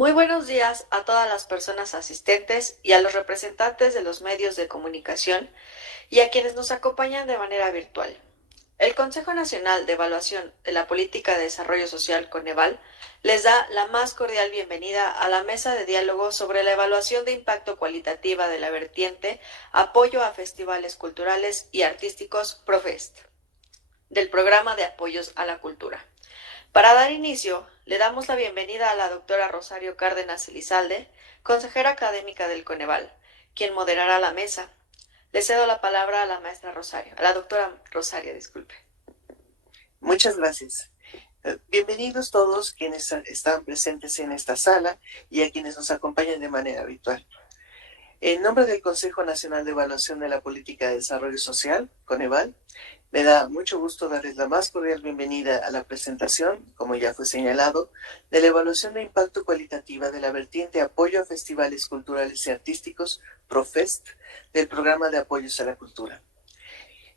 Muy buenos días a todas las personas asistentes y a los representantes de los medios de comunicación y a quienes nos acompañan de manera virtual. El Consejo Nacional de Evaluación de la Política de Desarrollo Social, Coneval, les da la más cordial bienvenida a la mesa de diálogo sobre la evaluación de impacto cualitativa de la vertiente Apoyo a Festivales Culturales y Artísticos PROFEST, del Programa de Apoyos a la Cultura. Para dar inicio, le damos la bienvenida a la doctora Rosario Cárdenas Elizalde, consejera académica del Coneval, quien moderará la mesa. Le cedo la palabra a la maestra Rosario, a la doctora Rosario, disculpe. Muchas gracias. Bienvenidos todos quienes están presentes en esta sala y a quienes nos acompañan de manera habitual. En nombre del Consejo Nacional de Evaluación de la Política de Desarrollo Social, Coneval, me da mucho gusto darles la más cordial bienvenida a la presentación, como ya fue señalado, de la evaluación de impacto cualitativa de la vertiente Apoyo a Festivales Culturales y Artísticos, PROFEST, del Programa de Apoyos a la Cultura.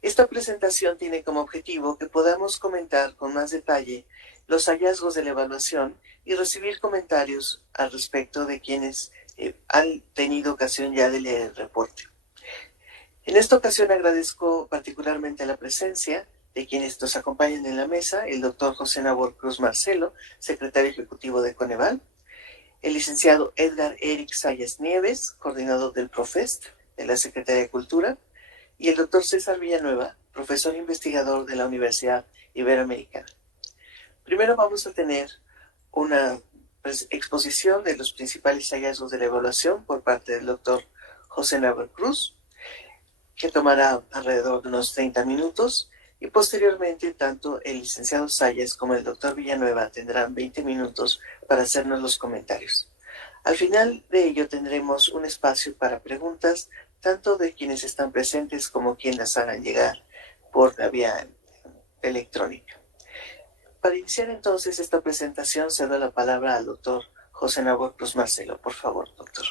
Esta presentación tiene como objetivo que podamos comentar con más detalle los hallazgos de la evaluación y recibir comentarios al respecto de quienes han tenido ocasión ya de leer el reporte. En esta ocasión agradezco particularmente la presencia de quienes nos acompañan en la mesa, el doctor José Nabor Cruz Marcelo, secretario ejecutivo de Coneval, el licenciado Edgar Eric Sayas Nieves, coordinador del PROFEST de la Secretaría de Cultura, y el doctor César Villanueva, profesor investigador de la Universidad Iberoamericana. Primero vamos a tener una exposición de los principales hallazgos de la evaluación por parte del doctor José Nabor Cruz, que tomará alrededor de unos 30 minutos, y posteriormente tanto el licenciado Sayas como el doctor Villanueva tendrán 20 minutos para hacernos los comentarios. Al final de ello tendremos un espacio para preguntas, tanto de quienes están presentes como quienes las hagan llegar por la vía electrónica. Para iniciar entonces esta presentación, cedo la palabra al doctor José Nabor Cruz Marcelo. Por favor, doctor.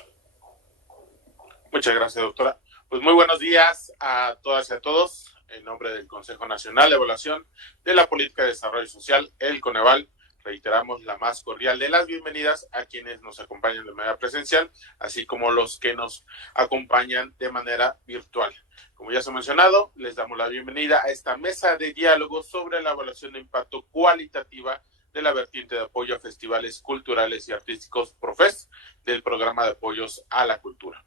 Muchas gracias, doctora. Pues muy buenos días a todas y a todos. En nombre del Consejo Nacional de Evaluación de la Política de Desarrollo Social, el Coneval, reiteramos la más cordial de las bienvenidas a quienes nos acompañan de manera presencial, así como los que nos acompañan de manera virtual. Como ya se ha mencionado, les damos la bienvenida a esta mesa de diálogo sobre la evaluación de impacto cualitativa de la vertiente de apoyo a festivales culturales y artísticos PROFEST del Programa de Apoyos a la Cultura.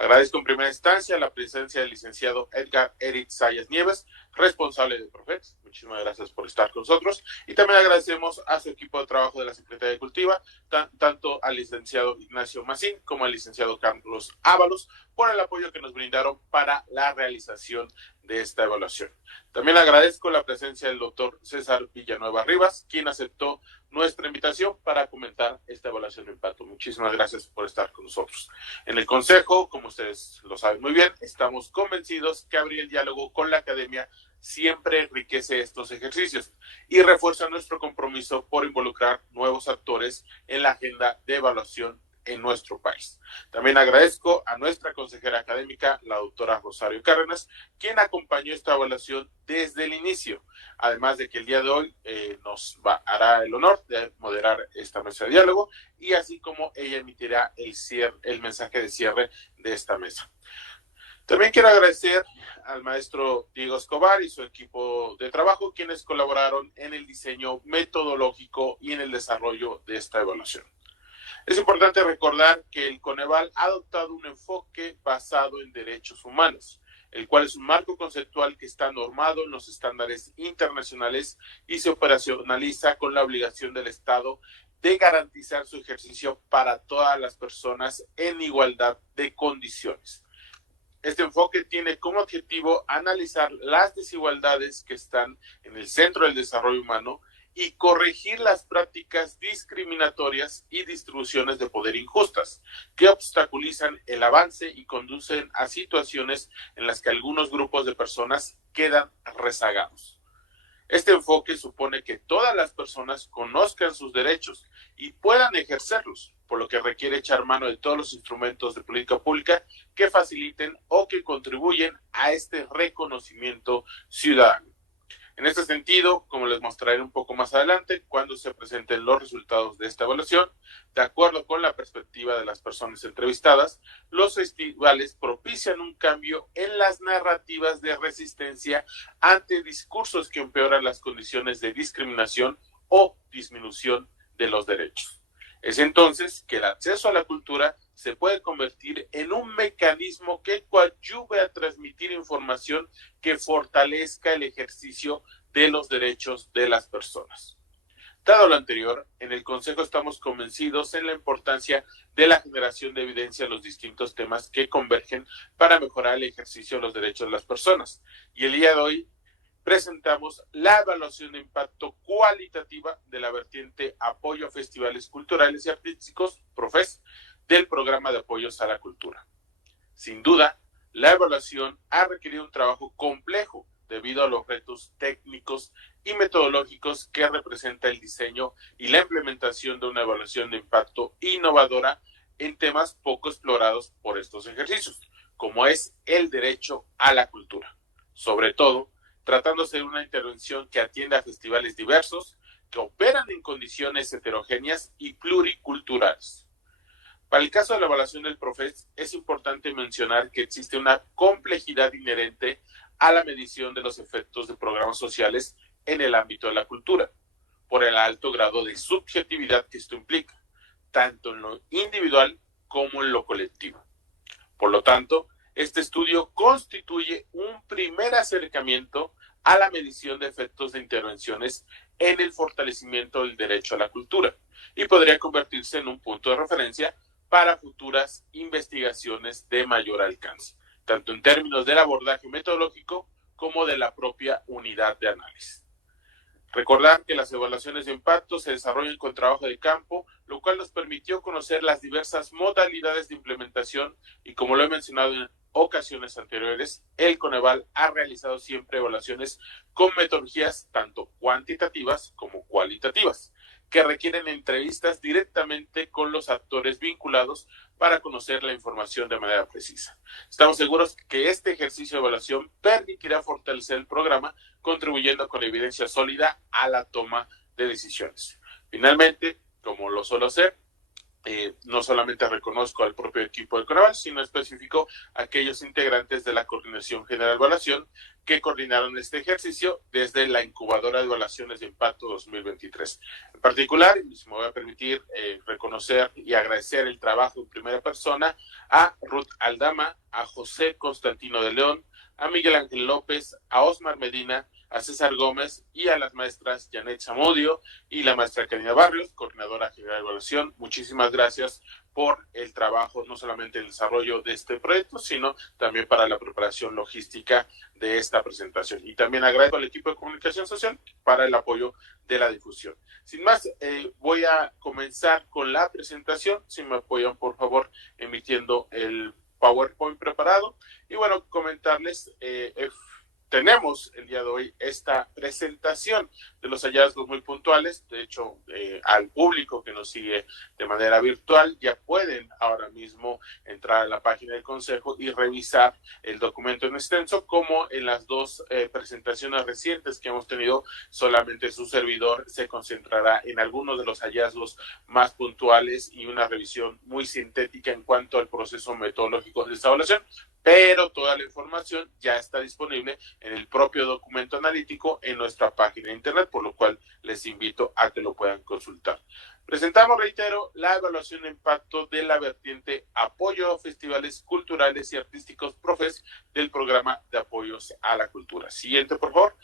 Agradezco en primera instancia la presencia del licenciado Edgar Eric Sayas Nieves, responsable de PROFEST. Muchísimas gracias por estar con nosotros. Y también agradecemos a su equipo de trabajo de la Secretaría de Cultura, tanto al licenciado Ignacio Macín como al licenciado Carlos Ábalos, por el apoyo que nos brindaron para la realización de esta evaluación. También agradezco la presencia del doctor César Villanueva Rivas, quien aceptó nuestra invitación para comentar esta evaluación de impacto. Muchísimas gracias por estar con nosotros. En el Consejo, como ustedes lo saben muy bien, estamos convencidos que abrir el diálogo con la academia siempre enriquece estos ejercicios y refuerza nuestro compromiso por involucrar nuevos actores en la agenda de evaluación en nuestro país. También agradezco a nuestra consejera académica, la doctora Rosario Cárdenas, quien acompañó esta evaluación desde el inicio, además de que el día de hoy hará el honor de moderar esta mesa de diálogo y así como ella emitirá el mensaje de cierre de esta mesa. También quiero agradecer al maestro Diego Escobar y su equipo de trabajo, quienes colaboraron en el diseño metodológico y en el desarrollo de esta evaluación. Es importante recordar que el Coneval ha adoptado un enfoque basado en derechos humanos, el cual es un marco conceptual que está normado en los estándares internacionales y se operacionaliza con la obligación del Estado de garantizar su ejercicio para todas las personas en igualdad de condiciones. Este enfoque tiene como objetivo analizar las desigualdades que están en el centro del desarrollo humano y corregir las prácticas discriminatorias y distribuciones de poder injustas que obstaculizan el avance y conducen a situaciones en las que algunos grupos de personas quedan rezagados. Este enfoque supone que todas las personas conozcan sus derechos y puedan ejercerlos, por lo que requiere echar mano de todos los instrumentos de política pública que faciliten o que contribuyen a este reconocimiento ciudadano. En este sentido, como les mostraré un poco más adelante, cuando se presenten los resultados de esta evaluación, de acuerdo con la perspectiva de las personas entrevistadas, los festivales propician un cambio en las narrativas de resistencia ante discursos que empeoran las condiciones de discriminación o disminución de los derechos. Es entonces que el acceso a la cultura se puede convertir en un mecanismo que coadyuve a transmitir información que fortalezca el ejercicio de los derechos de las personas. Dado lo anterior, en el Consejo estamos convencidos en la importancia de la generación de evidencia en los distintos temas que convergen para mejorar el ejercicio de los derechos de las personas. Y el día de hoy presentamos la evaluación de impacto cualitativa de la vertiente apoyo a festivales culturales y artísticos, PROFES, del programa de apoyos a la cultura. Sin duda, la evaluación ha requerido un trabajo complejo debido a los retos técnicos y metodológicos que representa el diseño y la implementación de una evaluación de impacto innovadora en temas poco explorados por estos ejercicios, como es el derecho a la cultura. Sobre todo, tratándose de una intervención que atiende a festivales diversos, que operan en condiciones heterogéneas y pluriculturales. Para el caso de la evaluación del PROFES, es importante mencionar que existe una complejidad inherente a la medición de los efectos de programas sociales en el ámbito de la cultura, por el alto grado de subjetividad que esto implica, tanto en lo individual como en lo colectivo. Por lo tanto, este estudio constituye un primer acercamiento a la medición de efectos de intervenciones en el fortalecimiento del derecho a la cultura y podría convertirse en un punto de referencia para futuras investigaciones de mayor alcance, tanto en términos del abordaje metodológico como de la propia unidad de análisis. Recordar que las evaluaciones de impacto se desarrollan con trabajo de campo, lo cual nos permitió conocer las diversas modalidades de implementación y, como lo he mencionado en ocasiones anteriores, el Coneval ha realizado siempre evaluaciones con metodologías tanto cuantitativas como cualitativas, que requieren entrevistas directamente con los actores vinculados para conocer la información de manera precisa. Estamos seguros que este ejercicio de evaluación permitirá fortalecer el programa, contribuyendo con evidencia sólida a la toma de decisiones. Finalmente, como lo suelo hacer, no solamente reconozco al propio equipo del Coneval, sino especifico a aquellos integrantes de la Coordinación General de Evaluación que coordinaron este ejercicio desde la incubadora de evaluaciones de impacto 2023. En particular, me voy a permitir reconocer y agradecer el trabajo en primera persona a Ruth Aldama, a José Constantino de León, a Miguel Ángel López, a Osmar Medina, a César Gómez y a las maestras Janet Zamudio y la maestra Karina Barrios, coordinadora general de evaluación. Muchísimas gracias por el trabajo, no solamente en el desarrollo de este proyecto, sino también para la preparación logística de esta presentación. Y también agradezco al equipo de comunicación social para el apoyo de la difusión. Sin más, voy a comenzar con la presentación. Si me apoyan, por favor, emitiendo el PowerPoint preparado. Y bueno, comentarles, tenemos el día de hoy esta presentación de los hallazgos muy puntuales. De hecho, al público que nos sigue de manera virtual ya pueden ahora mismo entrar a la página del Consejo y revisar el documento en extenso, como en las dos presentaciones recientes que hemos tenido. Solamente su servidor se concentrará en algunos de los hallazgos más puntuales y una revisión muy sintética en cuanto al proceso metodológico de esta evaluación, pero toda la información ya está disponible en el propio documento analítico en nuestra página de internet, por lo cual les invito a que lo puedan consultar. Presentamos, reitero, la evaluación de impacto de la vertiente apoyo a festivales culturales y artísticos PROFES del programa de apoyos a la cultura. Siguiente, por favor.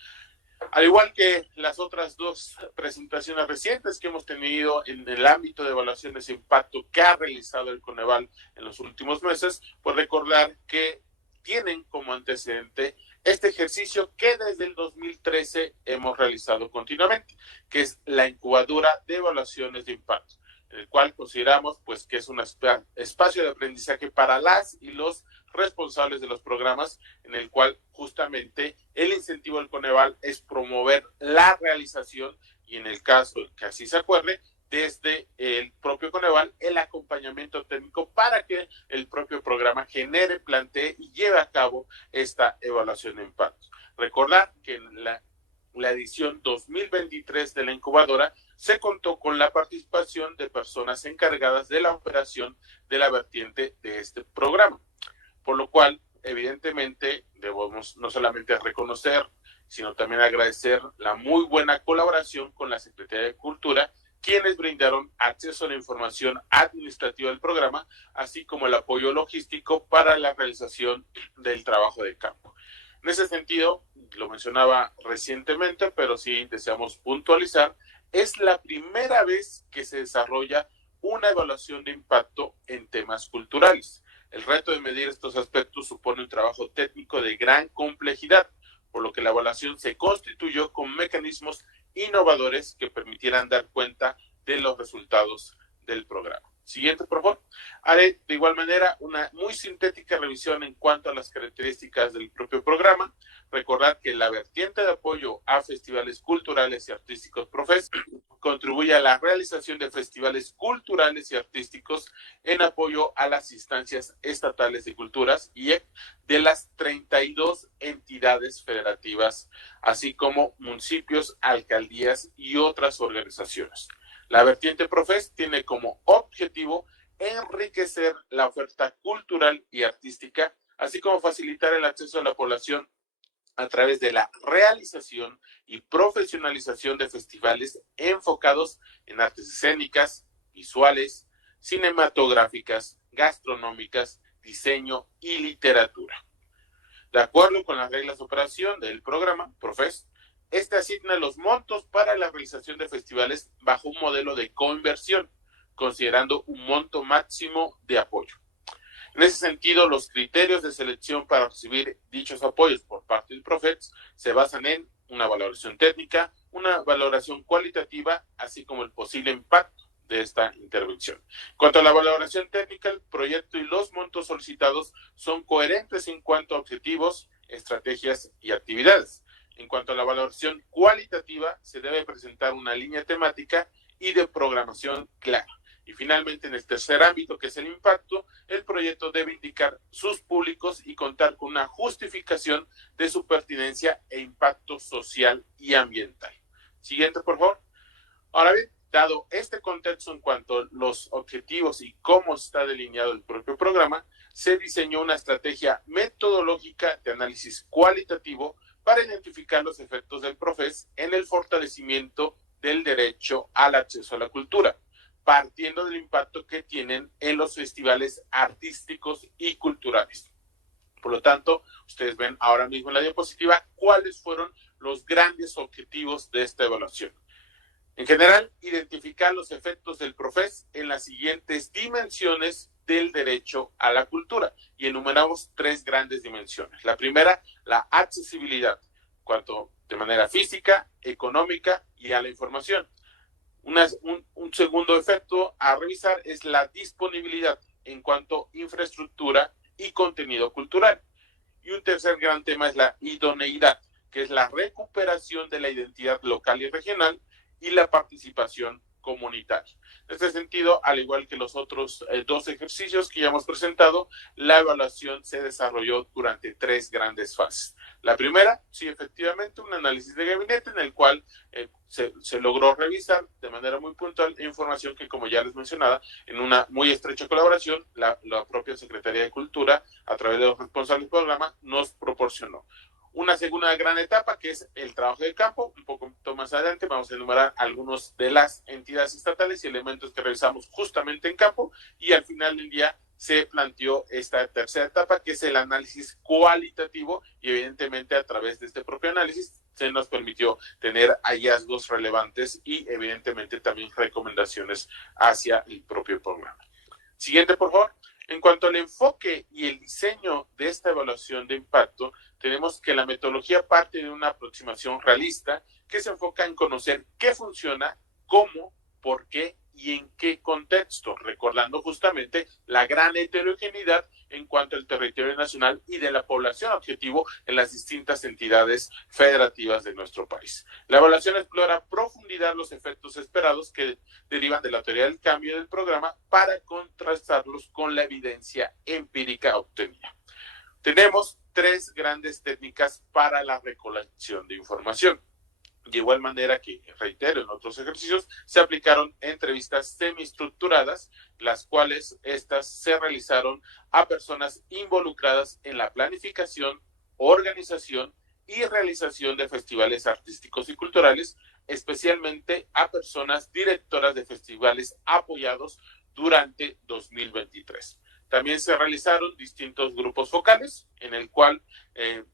Al igual que las otras dos presentaciones recientes que hemos tenido en el ámbito de evaluaciones de impacto que ha realizado el Coneval en los últimos meses, pues recordar que tienen como antecedente este ejercicio que desde el 2013 hemos realizado continuamente, que es la incubadora de evaluaciones de impacto, en el cual consideramos pues que es un espacio de aprendizaje para las y los responsables de los programas, en el cual justamente el incentivo del Coneval es promover la realización y, en el caso que así se acuerde, desde el propio Coneval, el acompañamiento técnico para que el propio programa genere, plantee y lleve a cabo esta evaluación de impacto. Recordar que la edición 2023 de la incubadora, se contó con la participación de personas encargadas de la operación de la vertiente de este programa, por lo cual, evidentemente, debemos no solamente reconocer, sino también agradecer la muy buena colaboración con la Secretaría de Cultura, quienes brindaron acceso a la información administrativa del programa, así como el apoyo logístico para la realización del trabajo de campo. En ese sentido, lo mencionaba recientemente, pero sí deseamos puntualizar, es la primera vez que se desarrolla una evaluación de impacto en temas culturales. El reto de medir estos aspectos supone un trabajo técnico de gran complejidad, por lo que la evaluación se constituyó con mecanismos innovadores que permitieran dar cuenta de los resultados del programa. Siguiente, por favor. Haré de igual manera una muy sintética revisión en cuanto a las características del propio programa. Recordar que la vertiente de apoyo a festivales culturales y artísticos PROFES contribuye a la realización de festivales culturales y artísticos en apoyo a las instancias estatales de culturas y de las 32 entidades federativas, así como municipios, alcaldías y otras organizaciones. La vertiente PROFES tiene como objetivo enriquecer la oferta cultural y artística, así como facilitar el acceso a la población a través de la realización y profesionalización de festivales enfocados en artes escénicas, visuales, cinematográficas, gastronómicas, diseño y literatura. De acuerdo con las reglas de operación del programa PROFES, este asigna los montos para la realización de festivales bajo un modelo de coinversión, considerando un monto máximo de apoyo. En ese sentido, los criterios de selección para recibir dichos apoyos por parte del PROFES se basan en una valoración técnica, una valoración cualitativa, así como el posible impacto de esta intervención. En cuanto a la valoración técnica, el proyecto y los montos solicitados son coherentes en cuanto a objetivos, estrategias y actividades. En cuanto a la valoración cualitativa, se debe presentar una línea temática y de programación clara. Y finalmente, en el tercer ámbito, que es el impacto, el proyecto debe indicar sus públicos y contar con una justificación de su pertinencia e impacto social y ambiental. Siguiente, por favor. Ahora bien, dado este contexto en cuanto a los objetivos y cómo está delineado el propio programa, se diseñó una estrategia metodológica de análisis cualitativo para identificar los efectos del PROFES en el fortalecimiento del derecho al acceso a la cultura, partiendo del impacto que tienen en los festivales artísticos y culturales. Por lo tanto, ustedes ven ahora mismo en la diapositiva cuáles fueron los grandes objetivos de esta evaluación. En general, identificar los efectos del PROFES en las siguientes dimensiones del derecho a la cultura, y enumeramos tres grandes dimensiones. La primera, la accesibilidad, cuanto de manera física, económica y a la información. Un segundo efecto a revisar es la disponibilidad en cuanto a infraestructura y contenido cultural. Y un tercer gran tema es la idoneidad, que es la recuperación de la identidad local y regional y la participación comunitaria. En este sentido, al igual que los otros dos ejercicios que ya hemos presentado, la evaluación se desarrolló durante tres grandes fases. La primera, sí, efectivamente, un análisis de gabinete en el cual se logró revisar de manera muy puntual información que, como ya les mencionaba, en una muy estrecha colaboración, la propia Secretaría de Cultura, a través de los responsables del programa, nos proporcionó. Una segunda gran etapa, que es el trabajo de campo. Un poco más adelante vamos a enumerar algunos de las entidades estatales y elementos que realizamos justamente en campo, y al final del día se planteó esta tercera etapa, que es el análisis cualitativo, y evidentemente a través de este propio análisis se nos permitió tener hallazgos relevantes y evidentemente también recomendaciones hacia el propio programa. Siguiente, por favor. En cuanto al enfoque y el diseño de esta evaluación de impacto, tenemos que la metodología parte de una aproximación realista que se enfoca en conocer qué funciona, cómo, por qué y en qué contexto, recordando justamente la gran heterogeneidad en cuanto al territorio nacional y de la población objetivo en las distintas entidades federativas de nuestro país. La evaluación explora a profundidad los efectos esperados que derivan de la teoría del cambio del programa para contrastarlos con la evidencia empírica obtenida. Tenemos tres grandes técnicas para la recolección de información. De igual manera que, reitero, en otros ejercicios se aplicaron entrevistas semiestructuradas, las cuales estas se realizaron a personas involucradas en la planificación, organización y realización de festivales artísticos y culturales, especialmente a personas directoras de festivales apoyados durante 2023. También se realizaron distintos grupos focales en el cual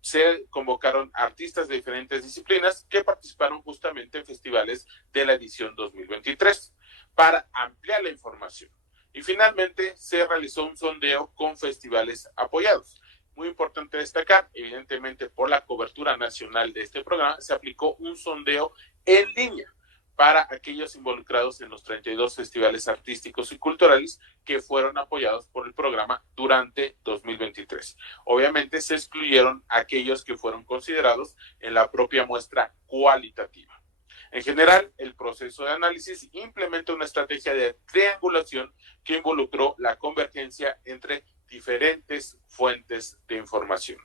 se convocaron artistas de diferentes disciplinas que participaron justamente en festivales de la edición 2023 para ampliar la información. Y finalmente se realizó un sondeo con festivales apoyados. Muy importante destacar, evidentemente por la cobertura nacional de este programa, se aplicó un sondeo en línea para aquellos involucrados en los 32 festivales artísticos y culturales que fueron apoyados por el programa durante 2023. Obviamente se excluyeron aquellos que fueron considerados en la propia muestra cualitativa. En general, el proceso de análisis implementa una estrategia de triangulación que involucró la convergencia entre diferentes fuentes de información.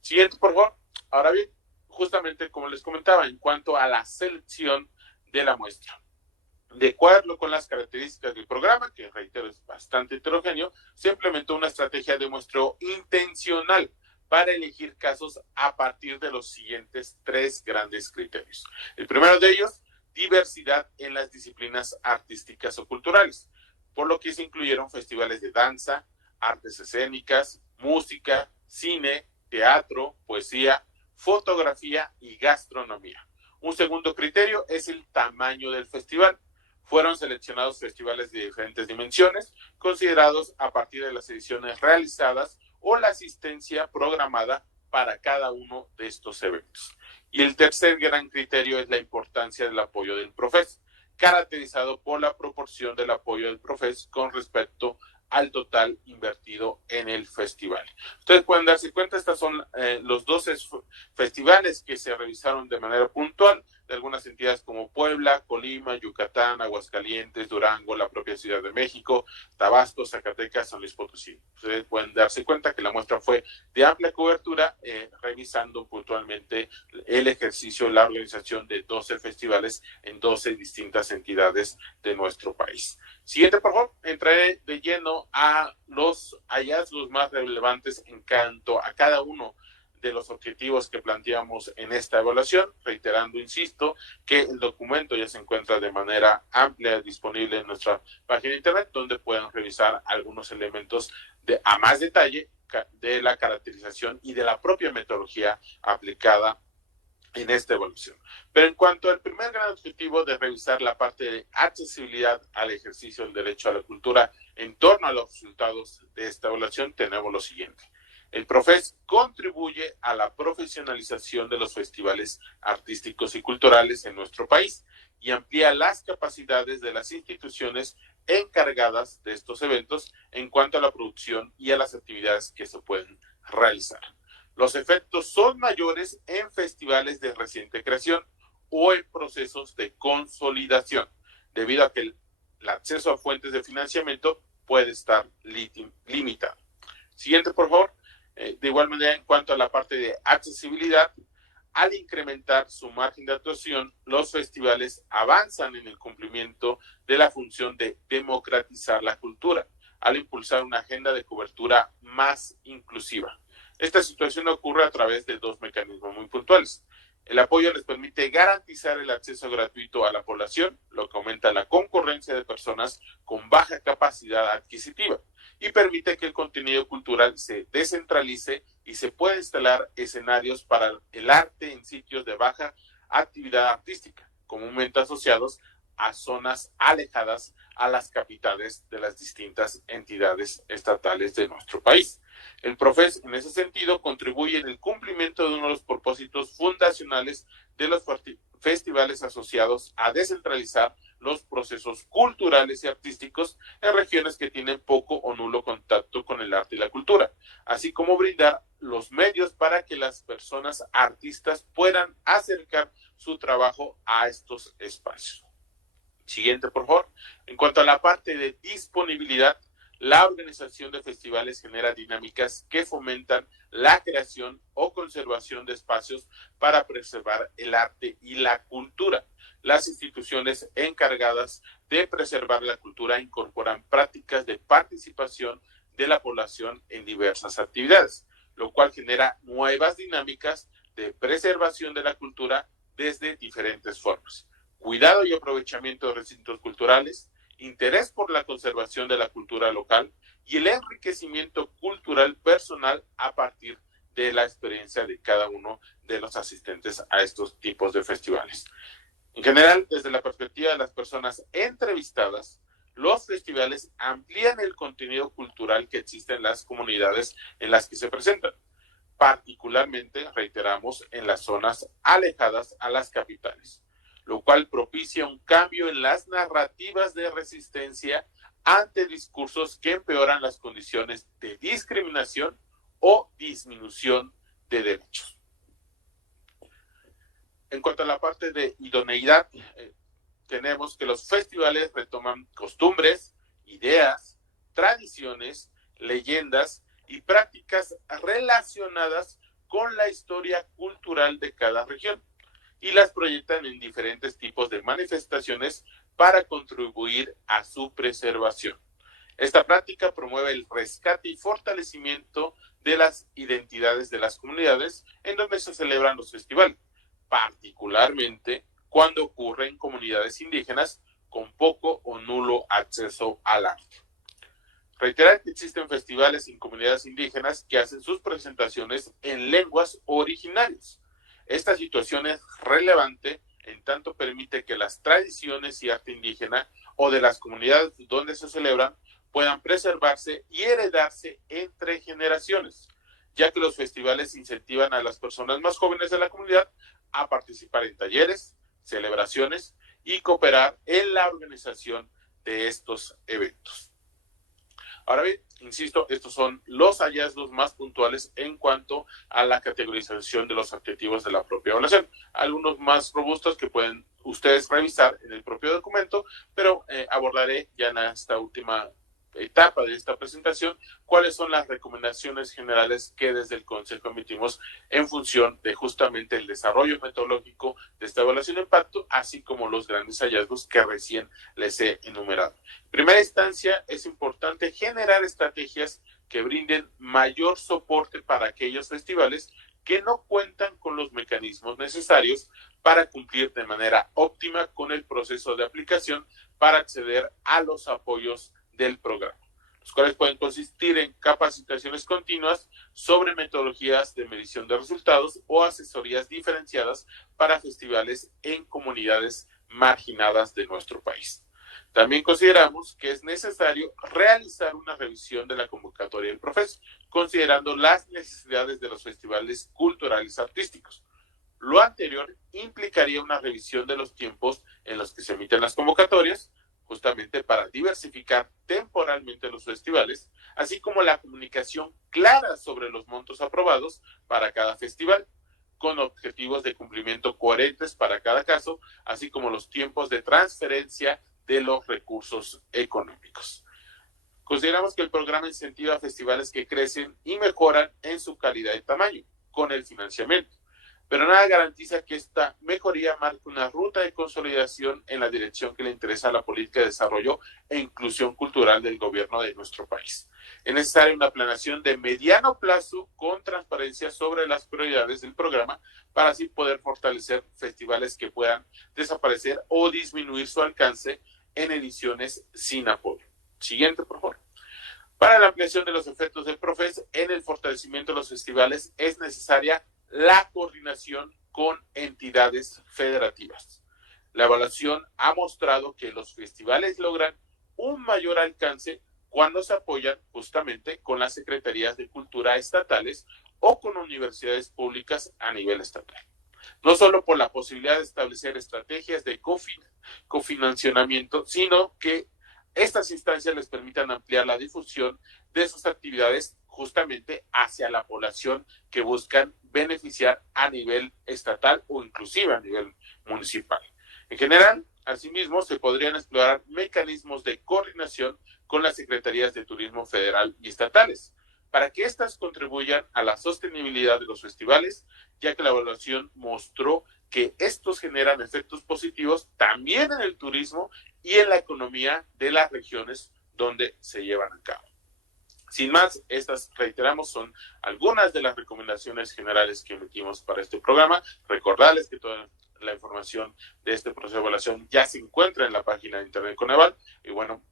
Siguiente, por favor. Ahora bien, justamente como les comentaba, en cuanto a la selección de la muestra, de acuerdo con las características del programa, que reitero es bastante heterogéneo, se implementó una estrategia de muestreo intencional para elegir casos a partir de los siguientes 3 grandes criterios. El primero de ellos, diversidad en las disciplinas artísticas o culturales, por lo que se incluyeron festivales de danza, artes escénicas, música, cine, teatro, poesía, fotografía y gastronomía. Un segundo criterio es el tamaño del festival. Fueron seleccionados festivales de diferentes dimensiones, considerados a partir de las ediciones realizadas o la asistencia programada para cada uno de estos eventos. Y el tercer gran criterio es la importancia del apoyo del Profes, caracterizado por la proporción del apoyo del Profes con respecto al total invertido en el festival. Ustedes pueden darse cuenta, estas son los 12 festivales que se revisaron de manera puntual de algunas entidades como Puebla, Colima, Yucatán, Aguascalientes, Durango, la propia Ciudad de México, Tabasco, Zacatecas, San Luis Potosí. Ustedes pueden darse cuenta que la muestra fue de amplia cobertura, revisando puntualmente el ejercicio, la organización de 12 festivales en 12 distintas entidades de nuestro país. Siguiente, por favor. Entraré de lleno a los hallazgos más relevantes en cuanto a cada uno de los objetivos que planteamos en esta evaluación, reiterando, insisto, que el documento ya se encuentra de manera amplia disponible en nuestra página de internet, donde pueden revisar algunos elementos a más detalle de la caracterización y de la propia metodología aplicada en esta evaluación. Pero en cuanto al primer gran objetivo de revisar la parte de accesibilidad al ejercicio del derecho a la cultura en torno a los resultados de esta evaluación, tenemos lo siguiente. El Profes contribuye a la profesionalización de los festivales artísticos y culturales en nuestro país y amplía las capacidades de las instituciones encargadas de estos eventos en cuanto a la producción y a las actividades que se pueden realizar. Los efectos son mayores en festivales de reciente creación o en procesos de consolidación, debido a que el acceso a fuentes de financiamiento puede estar limitado. Siguiente, por favor. De igual manera, en cuanto a la parte de accesibilidad, al incrementar su margen de actuación, los festivales avanzan en el cumplimiento de la función de democratizar la cultura, al impulsar una agenda de cobertura más inclusiva. Esta situación ocurre a través de 2 mecanismos muy puntuales. El apoyo les permite garantizar el acceso gratuito a la población, lo que aumenta la concurrencia de personas con baja capacidad adquisitiva y permite que el contenido cultural se descentralice y se pueda instalar escenarios para el arte en sitios de baja actividad artística, comúnmente asociados a zonas alejadas a las capitales de las distintas entidades estatales de nuestro país. El Profes, en ese sentido, contribuye en el cumplimiento de uno de los propósitos fundacionales de los festivales asociados a descentralizar los procesos culturales y artísticos en regiones que tienen poco o nulo contacto con el arte y la cultura, así como brindar los medios para que las personas artistas puedan acercar su trabajo a estos espacios. Siguiente, por favor. En cuanto a la parte de disponibilidad, La organización de festivales genera dinámicas que fomentan la creación o conservación de espacios para preservar el arte y la cultura. Las instituciones encargadas de preservar la cultura incorporan prácticas de participación de la población en diversas actividades, lo cual genera nuevas dinámicas de preservación de la cultura desde diferentes formas. Cuidado y aprovechamiento de recintos culturales, interés por la conservación de la cultura local y el enriquecimiento cultural personal a partir de la experiencia de cada uno de los asistentes a estos tipos de festivales. En general, desde la perspectiva de las personas entrevistadas, los festivales amplían el contenido cultural que existe en las comunidades en las que se presentan, particularmente, reiteramos, en las zonas alejadas a las capitales, lo cual propicia un cambio en las narrativas de resistencia ante discursos que empeoran las condiciones de discriminación o disminución de derechos. En cuanto a la parte de idoneidad, tenemos que los festivales retoman costumbres, ideas, tradiciones, leyendas y prácticas relacionadas con la historia cultural de cada región y las proyectan en diferentes tipos de manifestaciones para contribuir a su preservación. Esta práctica promueve el rescate y fortalecimiento de las identidades de las comunidades en donde se celebran los festivales, particularmente cuando ocurre en comunidades indígenas con poco o nulo acceso al arte. Reiterar que existen festivales en comunidades indígenas que hacen sus presentaciones en lenguas originarias. Esta situación es relevante en tanto permite que las tradiciones y arte indígena o de las comunidades donde se celebran puedan preservarse y heredarse entre generaciones, ya que los festivales incentivan a las personas más jóvenes de la comunidad a participar en talleres, celebraciones y cooperar en la organización de estos eventos. Ahora bien, insisto, estos son los hallazgos más puntuales en cuanto a la categorización de los objetivos de la propia evaluación. Algunos más robustos que pueden ustedes revisar en el propio documento, pero abordaré ya en esta última etapa de esta presentación cuáles son las recomendaciones generales que desde el Consejo emitimos en función de justamente el desarrollo metodológico de esta evaluación de impacto, así como los grandes hallazgos que recién les he enumerado. En primera instancia, es importante generar estrategias que brinden mayor soporte para aquellos festivales que no cuentan con los mecanismos necesarios para cumplir de manera óptima con el proceso de aplicación para acceder a los apoyos del programa, los cuales pueden consistir en capacitaciones continuas sobre metodologías de medición de resultados o asesorías diferenciadas para festivales en comunidades marginadas de nuestro país. También consideramos que es necesario realizar una revisión de la convocatoria del Profes, considerando las necesidades de los festivales culturales artísticos. Lo anterior implicaría una revisión de los tiempos en los que se emiten las convocatorias, justamente para diversificar temporalmente los festivales, así como la comunicación clara sobre los montos aprobados para cada festival, con objetivos de cumplimiento coherentes para cada caso, así como los tiempos de transferencia de los recursos económicos. Consideramos que el programa incentiva a festivales que crecen y mejoran en su calidad y tamaño con el financiamiento, pero nada garantiza que esta mejoría marque una ruta de consolidación en la dirección que le interesa a la política de desarrollo e inclusión cultural del gobierno de nuestro país. Es necesaria una planeación de mediano plazo con transparencia sobre las prioridades del programa para así poder fortalecer festivales que puedan desaparecer o disminuir su alcance en ediciones sin apoyo. Siguiente, por favor. Para la ampliación de los efectos del Profes en el fortalecimiento de los festivales es necesaria la coordinación con entidades federativas. La evaluación ha mostrado que los festivales logran un mayor alcance cuando se apoyan justamente con las secretarías de cultura estatales o con universidades públicas a nivel estatal. No solo por la posibilidad de establecer estrategias de cofinanciamiento, sino que estas instancias les permitan ampliar la difusión de sus actividades justamente hacia la población que buscan beneficiar a nivel estatal o inclusive a nivel municipal. En general, asimismo, se podrían explorar mecanismos de coordinación con las Secretarías de Turismo Federal y estatales, para que éstas contribuyan a la sostenibilidad de los festivales, ya que la evaluación mostró que estos generan efectos positivos también en el turismo y en la economía de las regiones donde se llevan a cabo. Sin más, estas, reiteramos, son algunas de las recomendaciones generales que emitimos para este programa. Recordarles que toda la información de este proceso de evaluación ya se encuentra en la página de internet Coneval, y bueno,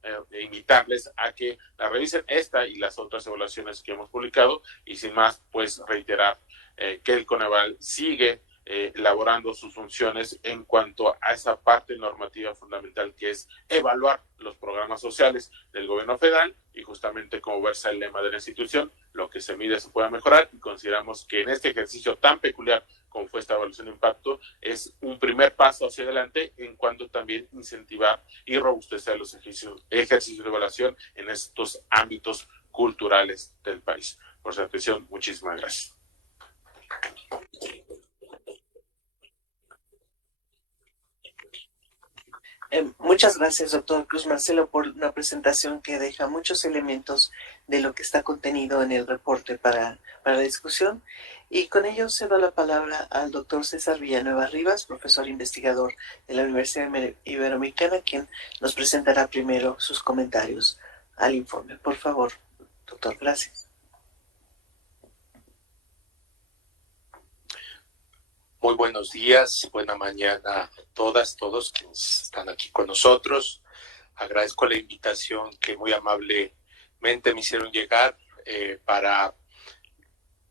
invitarles a que la revisen, esta y las otras evaluaciones que hemos publicado, y sin más, pues reiterar que el Coneval sigue elaborando sus funciones en cuanto a esa parte normativa fundamental que es evaluar los programas sociales del gobierno federal, y justamente como versa el lema de la institución, lo que se mide se puede mejorar, y consideramos que en este ejercicio tan peculiar como fue esta evaluación de impacto es un primer paso hacia adelante en cuanto también incentivar y robustecer los ejercicios de evaluación en estos ámbitos culturales del país. Por su atención, muchísimas gracias. Muchas gracias, doctor Cruz Marcelo, por una presentación que deja muchos elementos de lo que está contenido en el reporte para la discusión. Y con ello cedo la palabra al doctor César Villanueva Rivas, profesor investigador de la Universidad Iberoamericana, quien nos presentará primero sus comentarios al informe. Por favor, doctor, gracias. Muy buenos días, buena mañana a todas, todos quienes están aquí con nosotros. Agradezco la invitación que muy amablemente me hicieron llegar para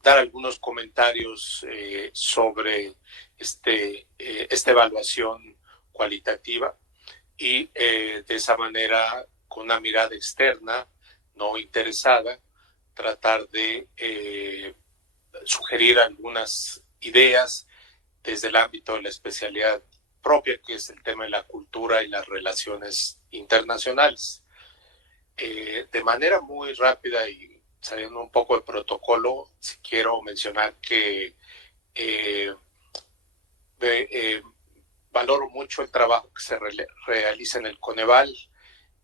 dar algunos comentarios sobre esta evaluación cualitativa y de esa manera, con una mirada externa, no interesada, tratar de sugerir algunas ideas desde el ámbito de la especialidad propia, que es el tema de la cultura y las relaciones internacionales. De manera muy rápida y saliendo un poco de protocolo, si quiero mencionar que valoro mucho el trabajo que se realiza en el Coneval.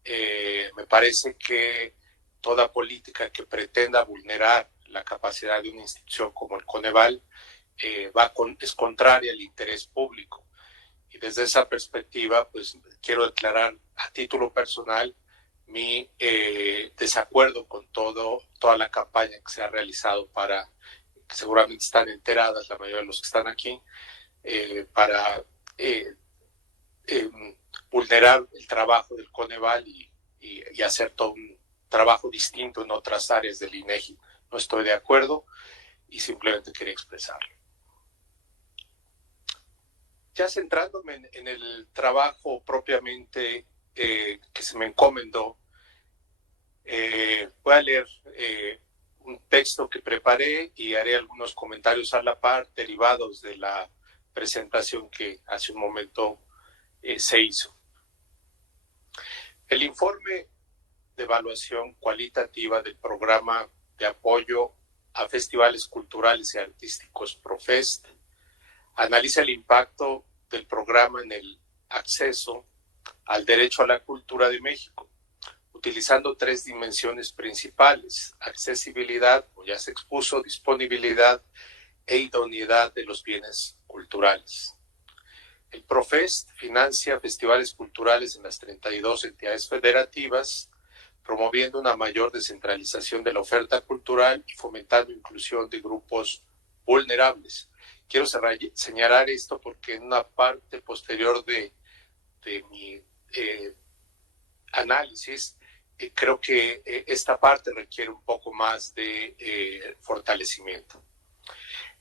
Me parece que toda política que pretenda vulnerar la capacidad de una institución como el Coneval es contraria al interés público. Y desde esa perspectiva, pues quiero declarar a título personal mi desacuerdo con toda la campaña que se ha realizado para, que seguramente están enteradas la mayoría de los que están aquí, para vulnerar el trabajo del Coneval y hacer todo un trabajo distinto en otras áreas del INEGI. No estoy de acuerdo y simplemente quería expresarlo. Ya centrándome en el trabajo propiamente que se me encomendó, voy a leer un texto que preparé y haré algunos comentarios a la par derivados de la presentación que hace un momento se hizo. El informe de evaluación cualitativa del programa de apoyo a festivales culturales y artísticos ProFest analiza el impacto del programa en el acceso al derecho a la cultura de México, utilizando tres dimensiones principales: accesibilidad, como ya se expuso, disponibilidad e idoneidad de los bienes culturales. El ProFest financia festivales culturales en las 32 entidades federativas, promoviendo una mayor descentralización de la oferta cultural y fomentando inclusión de grupos vulnerables. Quiero señalar esto porque en una parte posterior de mi análisis, creo que esta parte requiere un poco más de fortalecimiento.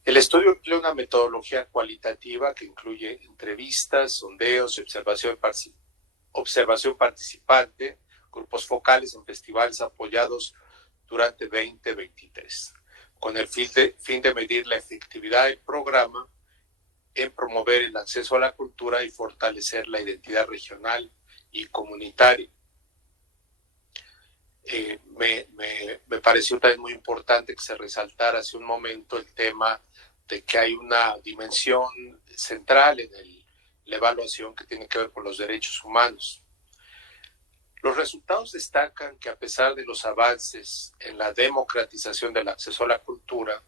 El estudio emplea una metodología cualitativa que incluye entrevistas, sondeos, observación participante, grupos focales en festivales apoyados durante 2023, con el fin de medir la efectividad del programa en promover el acceso a la cultura y fortalecer la identidad regional y comunitaria. Me pareció también muy importante que se resaltara hace un momento el tema de que hay una dimensión central en la evaluación que tiene que ver con los derechos humanos. Los resultados destacan que a pesar de los avances en la democratización del acceso a la cultura,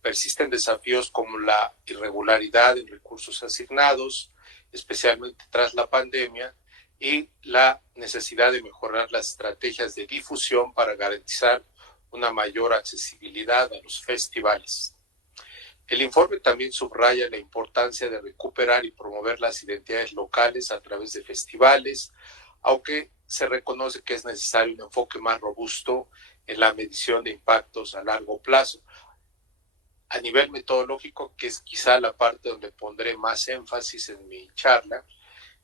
persisten desafíos como la irregularidad en recursos asignados, especialmente tras la pandemia, y la necesidad de mejorar las estrategias de difusión para garantizar una mayor accesibilidad a los festivales. El informe también subraya la importancia de recuperar y promover las identidades locales a través de festivales, aunque se reconoce que es necesario un enfoque más robusto en la medición de impactos a largo plazo. A nivel metodológico, que es quizá la parte donde pondré más énfasis en mi charla,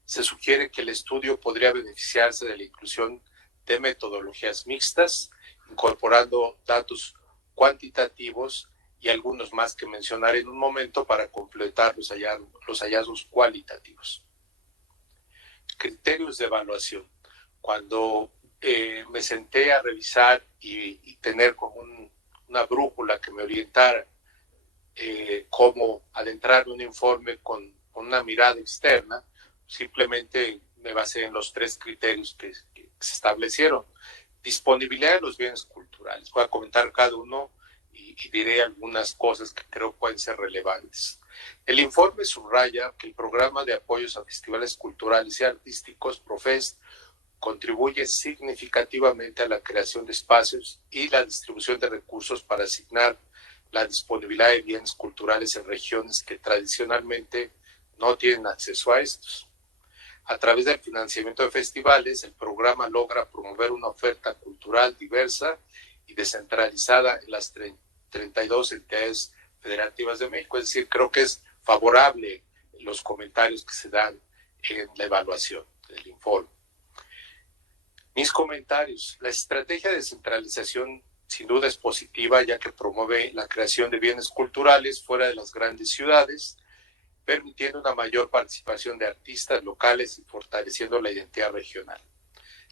se sugiere que el estudio podría beneficiarse de la inclusión de metodologías mixtas, incorporando datos cuantitativos y algunos más que mencionaré en un momento para completar los hallazgos cualitativos. Criterios de evaluación. Cuando me senté a revisar y tener como una brújula que me orientara cómo adentrar un informe con una mirada externa, simplemente me basé en los 3 criterios que se establecieron. Disponibilidad de los bienes culturales. Voy a comentar cada uno y diré algunas cosas que creo pueden ser relevantes. El informe subraya que el programa de apoyos a festivales culturales y artísticos, PROFEST, contribuye significativamente a la creación de espacios y la distribución de recursos para asignar la disponibilidad de bienes culturales en regiones que tradicionalmente no tienen acceso a estos. A través del financiamiento de festivales, el programa logra promover una oferta cultural diversa y descentralizada en las 32 entidades federativas de México. Es decir, creo que es favorable los comentarios que se dan en la evaluación del informe. Mis comentarios. La estrategia de descentralización sin duda es positiva, ya que promueve la creación de bienes culturales fuera de las grandes ciudades, permitiendo una mayor participación de artistas locales y fortaleciendo la identidad regional.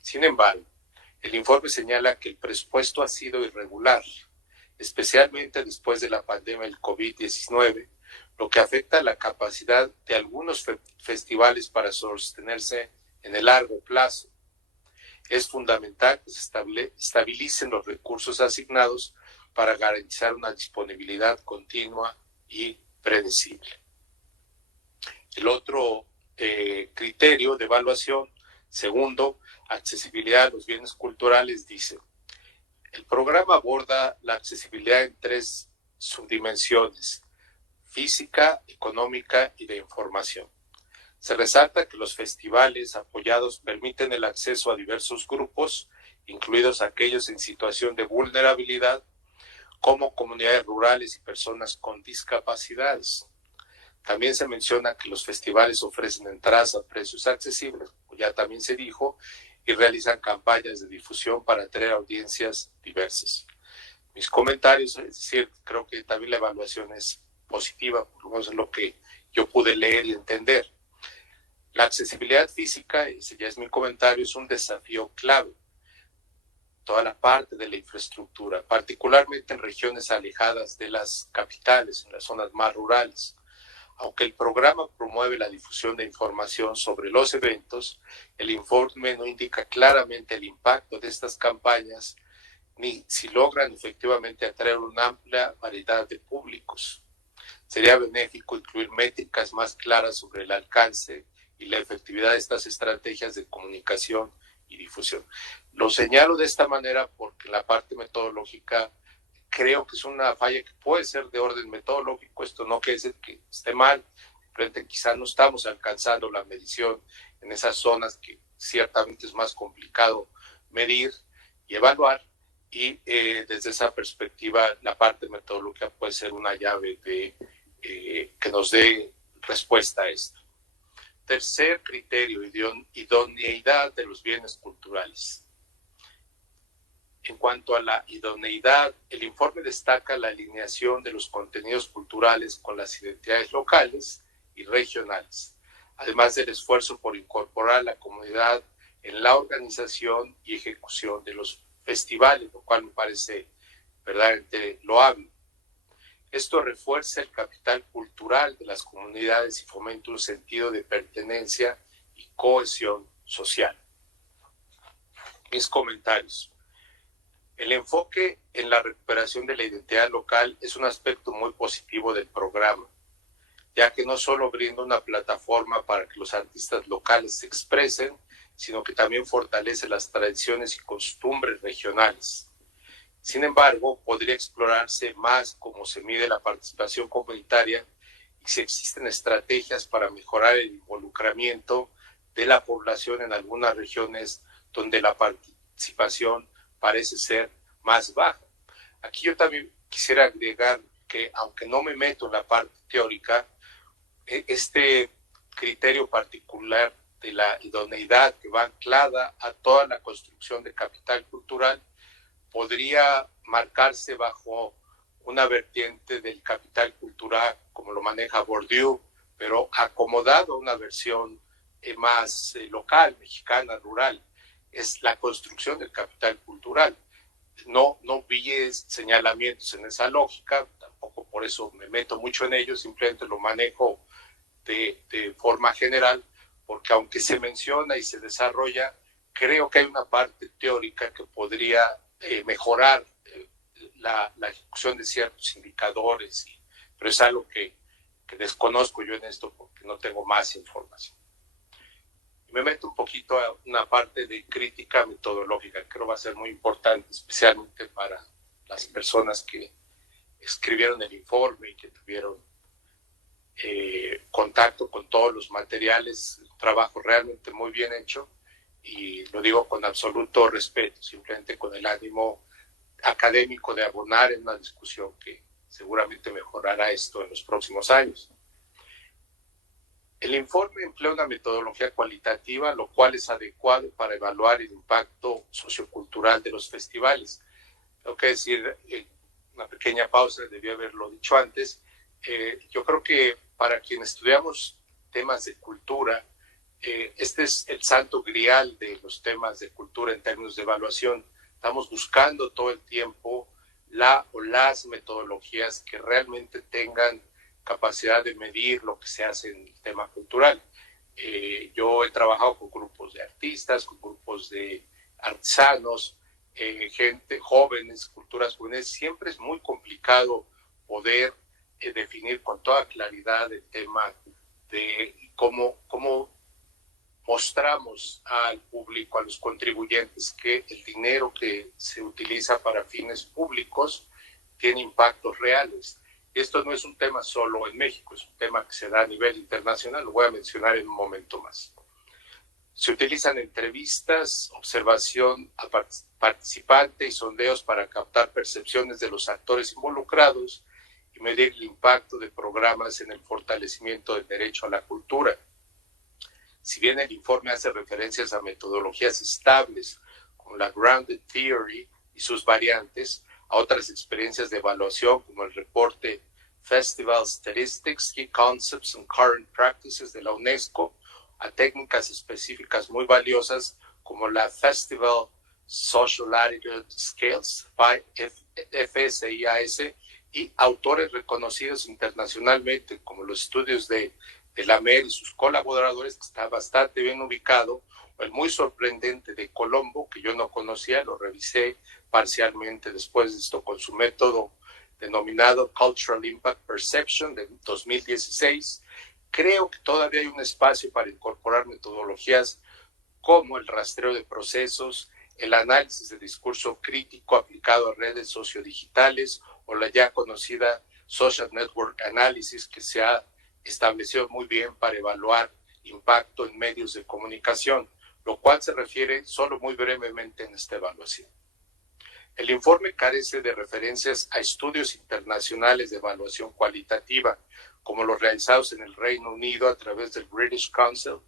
Sin embargo, el informe señala que el presupuesto ha sido irregular, especialmente después de la pandemia del COVID-19, lo que afecta a la capacidad de algunos festivales para sostenerse en el largo plazo. Es fundamental que se estabilicen los recursos asignados para garantizar una disponibilidad continua y predecible. El otro criterio de evaluación, segundo, accesibilidad a los bienes culturales, dice: el programa aborda la accesibilidad en 3 subdimensiones: física, económica y de información. Se resalta que los festivales apoyados permiten el acceso a diversos grupos, incluidos aquellos en situación de vulnerabilidad, como comunidades rurales y personas con discapacidades. También se menciona que los festivales ofrecen entradas a precios accesibles, como ya también se dijo, y realizan campañas de difusión para atraer audiencias diversas. Mis comentarios, es decir, creo que también la evaluación es positiva, por lo menos es lo que yo pude leer y entender. La accesibilidad física, ese ya es mi comentario, es un desafío clave. Toda la parte de la infraestructura, particularmente en regiones alejadas de las capitales, en las zonas más rurales. Aunque el programa promueve la difusión de información sobre los eventos, el informe no indica claramente el impacto de estas campañas ni si logran efectivamente atraer una amplia variedad de públicos. Sería benéfico incluir métricas más claras sobre el alcance y la efectividad de estas estrategias de comunicación y difusión. Lo señalo de esta manera porque la parte metodológica creo que es una falla que puede ser de orden metodológico. Esto no quiere decir que esté mal, simplemente quizá no estamos alcanzando la medición en esas zonas que ciertamente es más complicado medir y evaluar, y desde esa perspectiva la parte metodológica puede ser una llave que nos dé respuesta a esto. Tercer criterio, idoneidad de los bienes culturales. En cuanto a la idoneidad, el informe destaca la alineación de los contenidos culturales con las identidades locales y regionales, además del esfuerzo por incorporar a la comunidad en la organización y ejecución de los festivales, lo cual me parece verdaderamente loable. Esto refuerza el capital cultural de las comunidades y fomenta un sentido de pertenencia y cohesión social. Mis comentarios. El enfoque en la recuperación de la identidad local es un aspecto muy positivo del programa, ya que no solo brinda una plataforma para que los artistas locales se expresen, sino que también fortalece las tradiciones y costumbres regionales. Sin embargo, podría explorarse más cómo se mide la participación comunitaria y si existen estrategias para mejorar el involucramiento de la población en algunas regiones donde la participación parece ser más baja. Aquí yo también quisiera agregar que, aunque no me meto en la parte teórica, este criterio particular de la idoneidad que va anclada a toda la construcción de capital cultural podría marcarse bajo una vertiente del capital cultural como lo maneja Bourdieu, pero acomodado a una versión más local, mexicana, rural. Es la construcción del capital cultural. No vi señalamientos en esa lógica, tampoco por eso me meto mucho en ello, simplemente lo manejo de forma general, porque aunque se menciona y se desarrolla, creo que hay una parte teórica que podría mejorar la ejecución de ciertos indicadores, pero es algo que desconozco yo en esto porque no tengo más información. Me meto un poquito a una parte de crítica metodológica, creo va a ser muy importante, especialmente para las personas que escribieron el informe y que tuvieron contacto con todos los materiales, un trabajo realmente muy bien hecho, y lo digo con absoluto respeto, simplemente con el ánimo académico de abonar en una discusión que seguramente mejorará esto en los próximos años. El informe emplea una metodología cualitativa, lo cual es adecuado para evaluar el impacto sociocultural de los festivales. Tengo que decir, una pequeña pausa, debí haberlo dicho antes. Yo creo que para quienes estudiamos temas de cultura, este es el santo grial de los temas de cultura en términos de evaluación. Estamos buscando todo el tiempo las metodologías que realmente tengan capacidad de medir lo que se hace en el tema cultural. Yo he trabajado con grupos de artistas, con grupos de artesanos, gente, jóvenes, culturas jóvenes. Siempre es muy complicado poder definir con toda claridad el tema de cómo mostramos al público, a los contribuyentes, que el dinero que se utiliza para fines públicos tiene impactos reales. Esto no es un tema solo en México, es un tema que se da a nivel internacional, lo voy a mencionar en un momento más. Se utilizan entrevistas, observación a participante y sondeos para captar percepciones de los actores involucrados y medir el impacto de programas en el fortalecimiento del derecho a la cultura. Si bien el informe hace referencias a metodologías estables como la Grounded Theory y sus variantes, a otras experiencias de evaluación como el reporte Festival Statistics, Key Concepts and Current Practices de la UNESCO, a técnicas específicas muy valiosas como la Festival Social Attitude Scales, FSIAS, y autores reconocidos internacionalmente como los estudios de la MER y sus colaboradores, que está bastante bien ubicado, o el muy sorprendente de Colombo, que yo no conocía, lo revisé parcialmente después de esto con su método denominado Cultural Impact Perception de 2016. Creo que todavía hay un espacio para incorporar metodologías como el rastreo de procesos, el análisis de discurso crítico aplicado a redes sociodigitales o la ya conocida Social Network Analysis, que se ha establecido muy bien para evaluar impacto en medios de comunicación, lo cual se refiere solo muy brevemente en esta evaluación. El informe carece de referencias a estudios internacionales de evaluación cualitativa, como los realizados en el Reino Unido a través del British Council,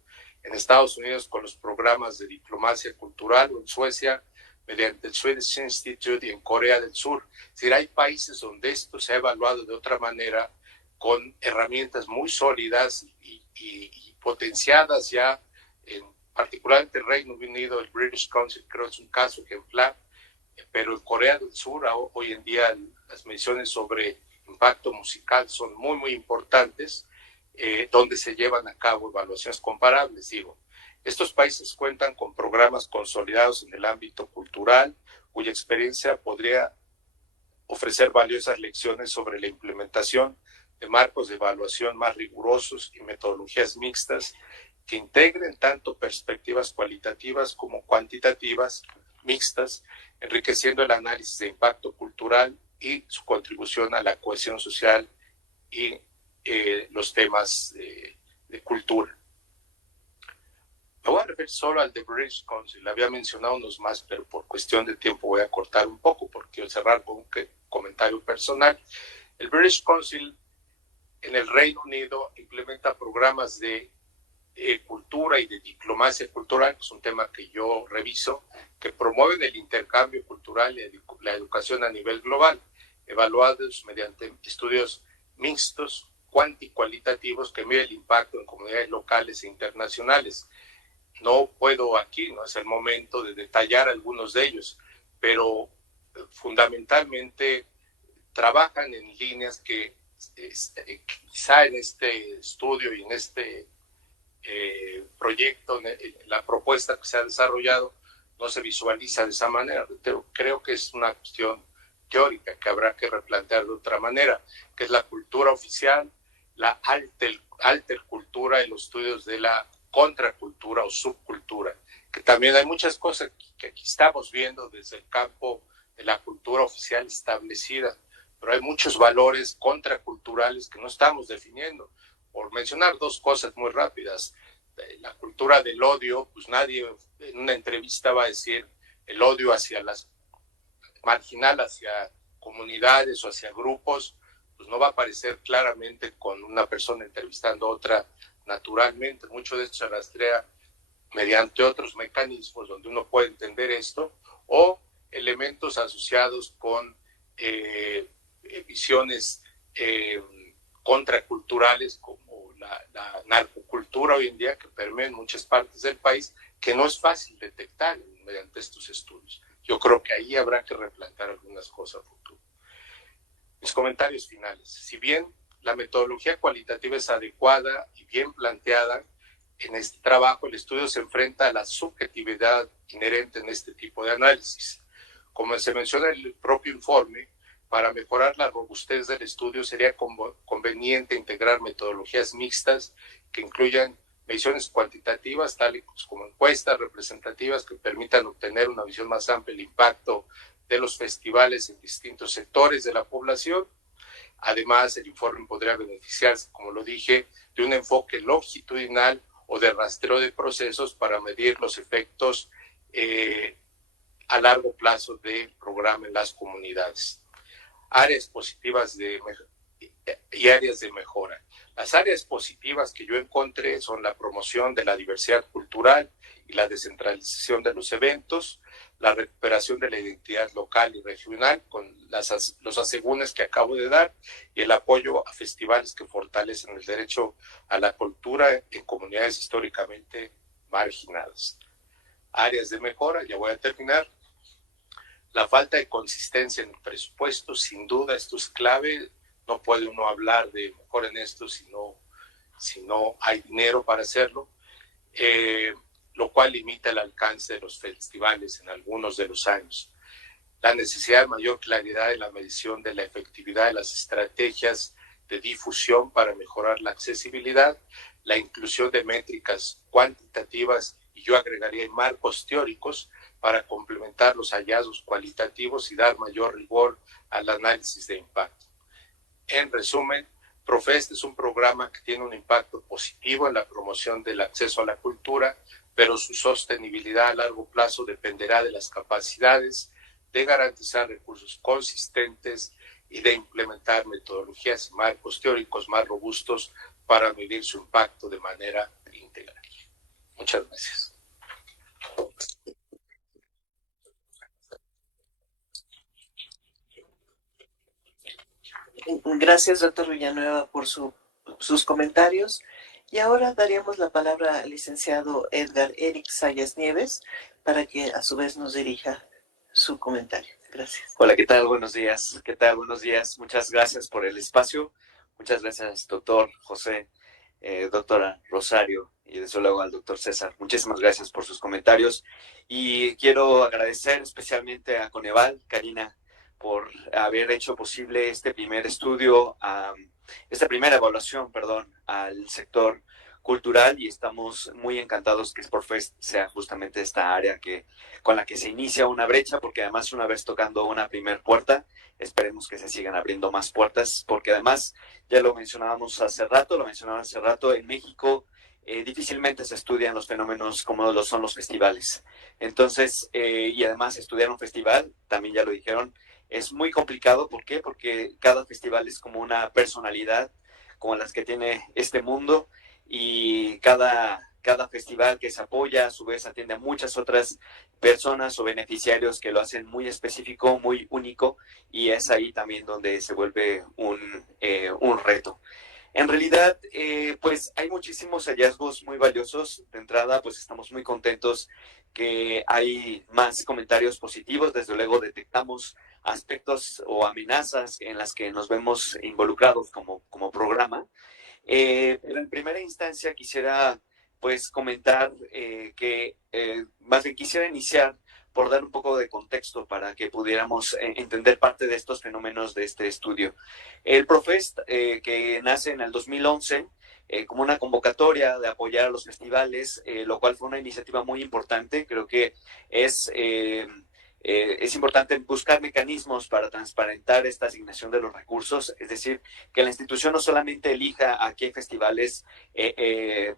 en Estados Unidos con los programas de diplomacia cultural, o en Suecia mediante el Swedish Institute, y en Corea del Sur. Es decir, hay países donde esto se ha evaluado de otra manera, con herramientas muy sólidas y potenciadas ya, particularmente el Reino Unido, el British Council creo es un caso ejemplar, pero en Corea del Sur hoy en día las mediciones sobre impacto musical son muy, muy importantes, donde se llevan a cabo evaluaciones comparables, digo. Estos países cuentan con programas consolidados en el ámbito cultural, cuya experiencia podría ofrecer valiosas lecciones sobre la implementación de marcos de evaluación más rigurosos y metodologías mixtas que integren tanto perspectivas cualitativas como cuantitativas mixtas, enriqueciendo el análisis de impacto cultural y su contribución a la cohesión social y los temas de cultura. Me voy a referir solo al The British Council. Había mencionado unos más, pero por cuestión de tiempo voy a cortar un poco porque quiero cerrar con un comentario personal. El British Council en el Reino Unido implementa programas de cultura y de diplomacia cultural, que es un tema que yo reviso, que promueven el intercambio cultural y la educación a nivel global, evaluados mediante estudios mixtos, cuantitativos que miden el impacto en comunidades locales e internacionales. No puedo aquí, no es el momento de detallar algunos de ellos, pero fundamentalmente trabajan en líneas que quizá en este estudio y en este proyecto, la propuesta que se ha desarrollado, no se visualiza de esa manera. Creo que es una cuestión teórica que habrá que replantear de otra manera, que es la cultura oficial, la altercultura y los estudios de la contracultura o subcultura, que también hay muchas cosas que aquí estamos viendo desde el campo de la cultura oficial establecida, pero hay muchos valores contraculturales que no estamos definiendo. Por mencionar dos cosas muy rápidas, la cultura del odio, pues nadie en una entrevista va a decir el odio hacia las marginal, hacia comunidades o hacia grupos, pues no va a aparecer claramente con una persona entrevistando a otra naturalmente. Mucho de esto se rastrea mediante otros mecanismos donde uno puede entender esto, o elementos asociados con visiones contraculturales como la narcocultura hoy en día que permea en muchas partes del país, que no es fácil detectar mediante estos estudios. Yo creo que ahí habrá que replantear algunas cosas a futuro. Mis comentarios finales. Si bien la metodología cualitativa es adecuada y bien planteada, en este trabajo el estudio se enfrenta a la subjetividad inherente en este tipo de análisis. Como se menciona en el propio informe, para mejorar la robustez del estudio sería conveniente integrar metodologías mixtas que incluyan mediciones cuantitativas, tales como encuestas representativas que permitan obtener una visión más amplia del impacto de los festivales en distintos sectores de la población. Además, el informe podría beneficiarse, como lo dije, de un enfoque longitudinal o de rastreo de procesos para medir los efectos a largo plazo del programa en las comunidades. Áreas positivas y áreas de mejora. Las áreas positivas que yo encontré son la promoción de la diversidad cultural y la descentralización de los eventos, la recuperación de la identidad local y regional con los asegúnes que acabo de dar y el apoyo a festivales que fortalecen el derecho a la cultura en comunidades históricamente marginadas. Áreas de mejora, ya voy a terminar. La falta de consistencia en el presupuesto, sin duda, esto es clave. No puede uno hablar de mejor en esto si no hay dinero para hacerlo, lo cual limita el alcance de los festivales en algunos de los años. La necesidad de mayor claridad en la medición de la efectividad de las estrategias de difusión para mejorar la accesibilidad, la inclusión de métricas cuantitativas y yo agregaría marcos teóricos para complementar los hallazgos cualitativos y dar mayor rigor al análisis de impacto. En resumen, PROFEST es un programa que tiene un impacto positivo en la promoción del acceso a la cultura, pero su sostenibilidad a largo plazo dependerá de las capacidades de garantizar recursos consistentes y de implementar metodologías y marcos teóricos más robustos para medir su impacto de manera integral. Muchas gracias. Gracias, doctor Villanueva, por sus comentarios. Y ahora daríamos la palabra al licenciado Edgar Eric Sayas Nieves para que a su vez nos dirija su comentario. Gracias. Hola, ¿qué tal? Buenos días. ¿Qué tal? Buenos días. Muchas gracias por el espacio. Muchas gracias, doctor José doctora Rosario, y desde luego al doctor César. Muchísimas gracias por sus comentarios y quiero agradecer especialmente a Coneval, Karina, por haber hecho posible este primer estudio, esta primera evaluación, perdón, al sector cultural, y estamos muy encantados que Sportfest sea justamente esta área con la que se inicia una brecha, porque además una vez tocando una primer puerta, esperemos que se sigan abriendo más puertas, porque además, ya lo mencionábamos hace rato, en México difícilmente se estudian los fenómenos como lo son los festivales. Entonces, y además estudiar un festival, también ya lo dijeron, es muy complicado. ¿Por qué? Porque cada festival es como una personalidad, como las que tiene este mundo, y cada festival que se apoya a su vez atiende a muchas otras personas o beneficiarios que lo hacen muy específico, muy único, y es ahí también donde se vuelve un reto. En realidad, pues hay muchísimos hallazgos muy valiosos. De entrada, pues estamos muy contentos que hay más comentarios positivos. Desde luego detectamos aspectos o amenazas en las que nos vemos involucrados como programa. Pero en primera instancia quisiera pues comentar más bien quisiera iniciar por dar un poco de contexto para que pudiéramos entender parte de estos fenómenos de este estudio. El Profest, que nace en el 2011, como una convocatoria de apoyar a los festivales, lo cual fue una iniciativa muy importante. Creo que es importante buscar mecanismos para transparentar esta asignación de los recursos, es decir, que la institución no solamente elija a qué festivales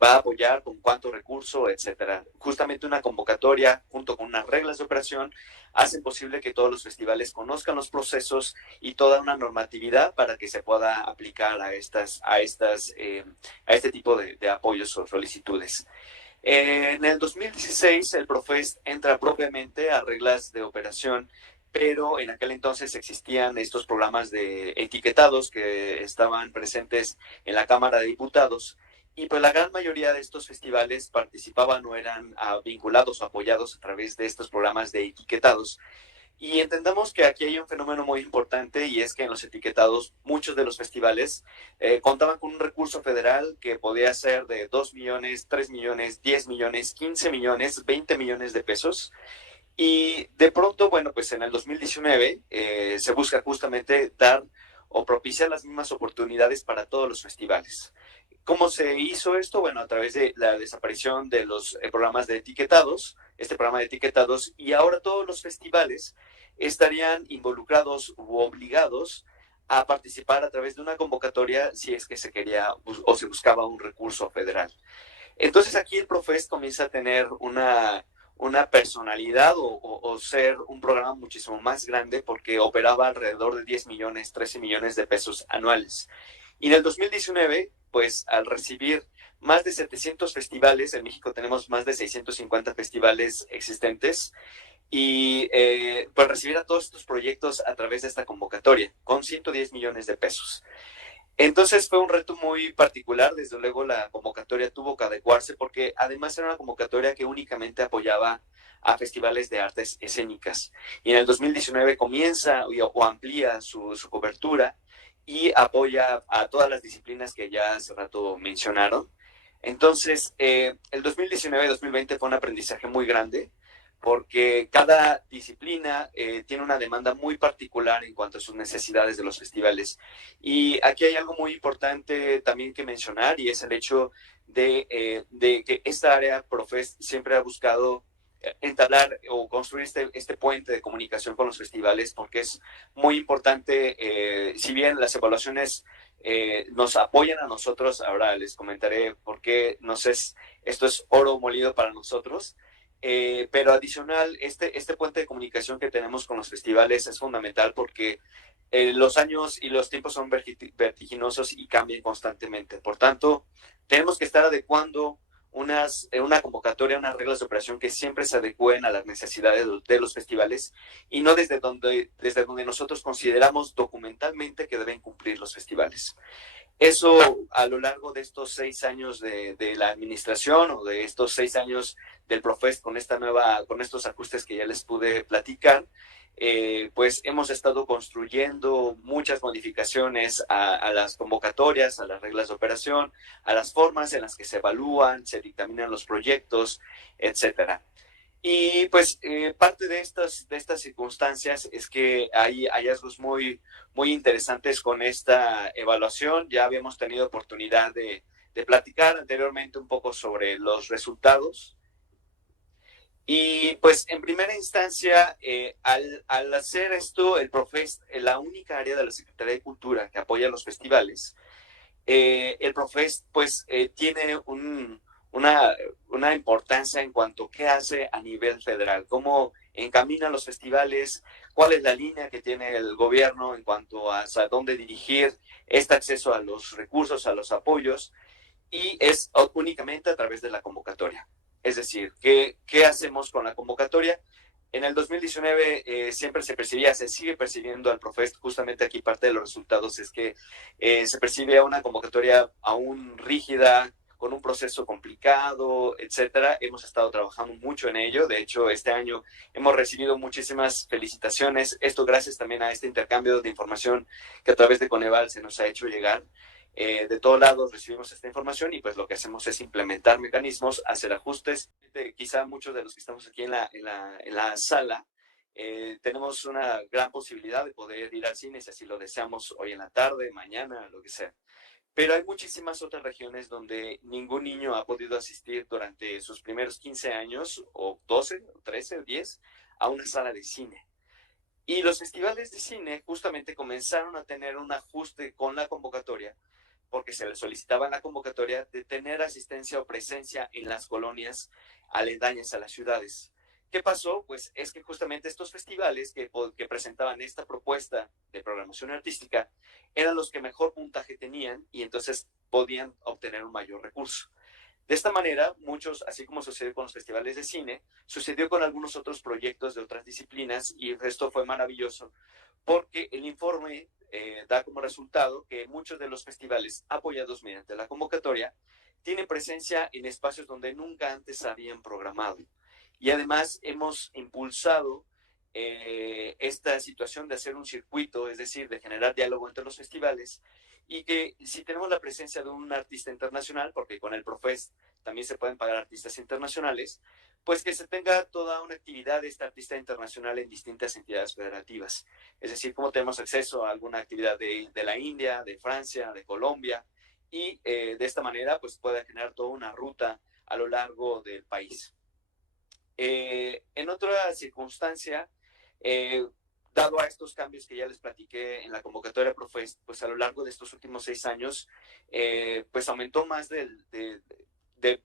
va a apoyar, con cuánto recurso, etcétera. Justamente una convocatoria junto con unas reglas de operación hacen posible que todos los festivales conozcan los procesos y toda una normatividad para que se pueda aplicar a este tipo de apoyos o solicitudes. En el 2016 el Profest entra propiamente a reglas de operación, pero en aquel entonces existían estos programas de etiquetados que estaban presentes en la Cámara de Diputados, y pues la gran mayoría de estos festivales participaban o eran vinculados o apoyados a través de estos programas de etiquetados. Y entendamos que aquí hay un fenómeno muy importante, y es que en los etiquetados muchos de los festivales contaban con un recurso federal que podía ser de 2 millones, 3 millones, 10 millones, 15 millones, 20 millones de pesos. Y de pronto, bueno, pues en el 2019 se busca justamente dar o propiciar las mismas oportunidades para todos los festivales. ¿Cómo se hizo esto? Bueno, a través de la desaparición de los programas de etiquetados, este programa de etiquetados, y ahora todos los festivales estarían involucrados u obligados a participar a través de una convocatoria si es que se quería o se buscaba un recurso federal. Entonces aquí el Profest comienza a tener una personalidad o ser un programa muchísimo más grande, porque operaba alrededor de 10 millones, 13 millones de pesos anuales. Y en el 2019, pues al recibir más de 700 festivales, en México tenemos más de 650 festivales existentes, y pues recibir a todos estos proyectos a través de esta convocatoria, con 110 millones de pesos. Entonces fue un reto muy particular. Desde luego la convocatoria tuvo que adecuarse, porque además era una convocatoria que únicamente apoyaba a festivales de artes escénicas. Y en el 2019 comienza o amplía su cobertura y apoya a todas las disciplinas que ya hace rato mencionaron. Entonces, el 2019-2020 fue un aprendizaje muy grande, porque cada disciplina tiene una demanda muy particular en cuanto a sus necesidades de los festivales. Y aquí hay algo muy importante también que mencionar, y es el hecho de que esta área Profest siempre ha buscado entablar o construir este puente de comunicación con los festivales, porque es muy importante. Si bien las evaluaciones nos apoyan a nosotros, ahora les comentaré por qué esto es oro molido para nosotros. Pero adicional, este puente de comunicación que tenemos con los festivales es fundamental, porque los años y los tiempos son vertiginosos y cambian constantemente. Por tanto, tenemos que estar adecuando una convocatoria, unas reglas de operación que siempre se adecúen a las necesidades de los festivales, y no desde donde nosotros consideramos documentalmente que deben cumplir los festivales. Eso, a lo largo de estos 6 años de la administración, o de estos 6 años del Profest, con estos ajustes que ya les pude platicar, pues hemos estado construyendo muchas modificaciones a las convocatorias, a las reglas de operación, a las formas en las que se evalúan, se dictaminan los proyectos, etcétera. Y pues parte de estas circunstancias es que hay hallazgos muy interesantes con esta evaluación. Ya habíamos tenido oportunidad de platicar anteriormente un poco sobre los resultados. Y pues en primera instancia, al hacer esto, el Profest, la única área de la Secretaría de Cultura que apoya los festivales, el Profest pues tiene una importancia en cuanto a qué hace a nivel federal, cómo encamina los festivales, cuál es la línea que tiene el gobierno en cuanto a hacia dónde dirigir este acceso a los recursos, a los apoyos, y es únicamente a través de la convocatoria. Es decir, ¿qué hacemos con la convocatoria? En el 2019 siempre se percibía, se sigue percibiendo al Profest, justamente aquí parte de los resultados es que se percibe una convocatoria aún rígida, con un proceso complicado, etcétera. Hemos estado trabajando mucho en ello. De hecho, este año hemos recibido muchísimas felicitaciones. Esto gracias también a este intercambio de información que a través de Coneval se nos ha hecho llegar. De todos lados recibimos esta información y pues lo que hacemos es implementar mecanismos, hacer ajustes. Quizá muchos de los que estamos aquí en la sala tenemos una gran posibilidad de poder ir al cine si así lo deseamos hoy en la tarde, mañana, lo que sea. Pero hay muchísimas otras regiones donde ningún niño ha podido asistir durante sus primeros 15 años, o 12, o 13, o 10, a una sala de cine. Y los festivales de cine justamente comenzaron a tener un ajuste con la convocatoria, porque se les solicitaba en la convocatoria de tener asistencia o presencia en las colonias aledañas a las ciudades. ¿Qué pasó? Pues es que justamente estos festivales que presentaban esta propuesta de programación artística eran los que mejor puntaje tenían y entonces podían obtener un mayor recurso. De esta manera, muchos, así como sucedió con los festivales de cine, sucedió con algunos otros proyectos de otras disciplinas y esto fue maravilloso porque el informe da como resultado que muchos de los festivales apoyados mediante la convocatoria tienen presencia en espacios donde nunca antes habían programado. Y además hemos impulsado esta situación de hacer un circuito, es decir, de generar diálogo entre los festivales, y que si tenemos la presencia de un artista internacional, porque con el Profest también se pueden pagar artistas internacionales, pues que se tenga toda una actividad de este artista internacional en distintas entidades federativas. Es decir, cómo tenemos acceso a alguna actividad de la India, de Francia, de Colombia, y de esta manera pues pueda generar toda una ruta a lo largo del país. En otra circunstancia, dado a estos cambios que ya les platiqué en la convocatoria Profest, pues a lo largo de estos últimos 6 años, pues aumentó más de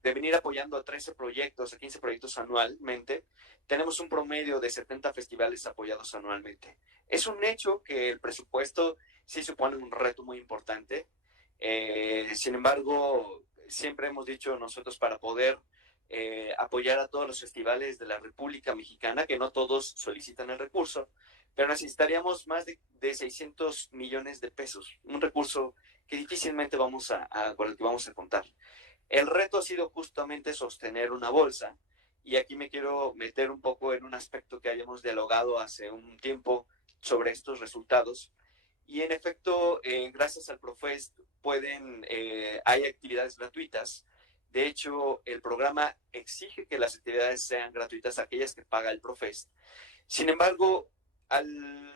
venir apoyando a 13 proyectos, a 15 proyectos anualmente. Tenemos un promedio de 70 festivales apoyados anualmente. Es un hecho que el presupuesto sí supone un reto muy importante. Sin embargo, siempre hemos dicho nosotros para poder apoyar a todos los festivales de la República Mexicana, que no todos solicitan el recurso, pero necesitaríamos más de 600 millones de pesos, un recurso que difícilmente con el que vamos a contar. El reto ha sido justamente sostener una bolsa, y aquí me quiero meter un poco en un aspecto que hayamos dialogado hace un tiempo sobre estos resultados. Y en efecto, gracias al Profest hay actividades gratuitas. De hecho, el programa exige que las actividades sean gratuitas, aquellas que paga el Profest. Sin embargo,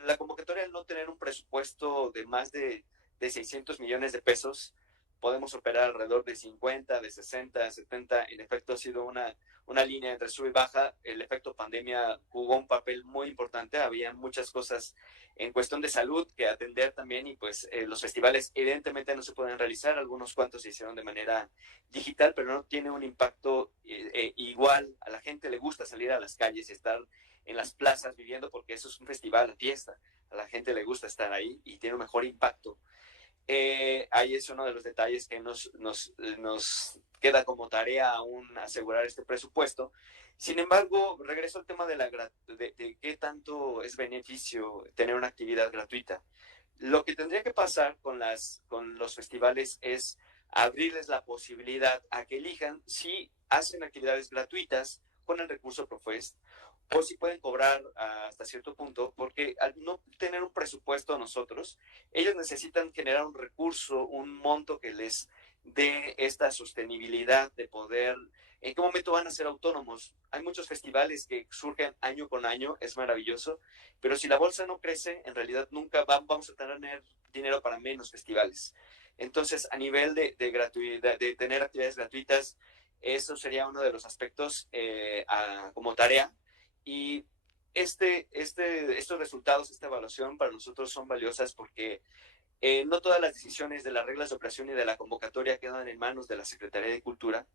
la convocatoria, al no tener un presupuesto de más de 600 millones de pesos, podemos operar alrededor de 50, de 60, 70. En efecto, ha sido una línea entre sube y baja. El efecto pandemia jugó un papel muy importante. Había muchas cosas en cuestión de salud que atender también, y pues los festivales evidentemente no se pueden realizar. Algunos cuantos se hicieron de manera digital, pero no tiene un impacto igual. A la gente le gusta salir a las calles y estar en las plazas viviendo, porque eso es un festival, de fiesta. A la gente le gusta estar ahí y tiene un mejor impacto. Ahí es uno de los detalles que nos queda como tarea aún asegurar este presupuesto. Sin embargo, regreso al tema de qué tanto es beneficio tener una actividad gratuita. Lo que tendría que pasar con los festivales es abrirles la posibilidad a que elijan si hacen actividades gratuitas con el recurso Profest pues sí pueden cobrar hasta cierto punto, porque al no tener un presupuesto nosotros, ellos necesitan generar un recurso, un monto que les dé esta sostenibilidad de poder, en qué momento van a ser autónomos. Hay muchos festivales que surgen año con año, es maravilloso, pero si la bolsa no crece, en realidad nunca vamos a tener dinero para menos festivales. Entonces, a nivel de gratuidad, de tener actividades gratuitas, eso sería uno de los aspectos como tarea. Y estos resultados, esta evaluación para nosotros son valiosas porque no todas las decisiones de las reglas de operación y de la convocatoria quedan en manos de la Secretaría de Cultura.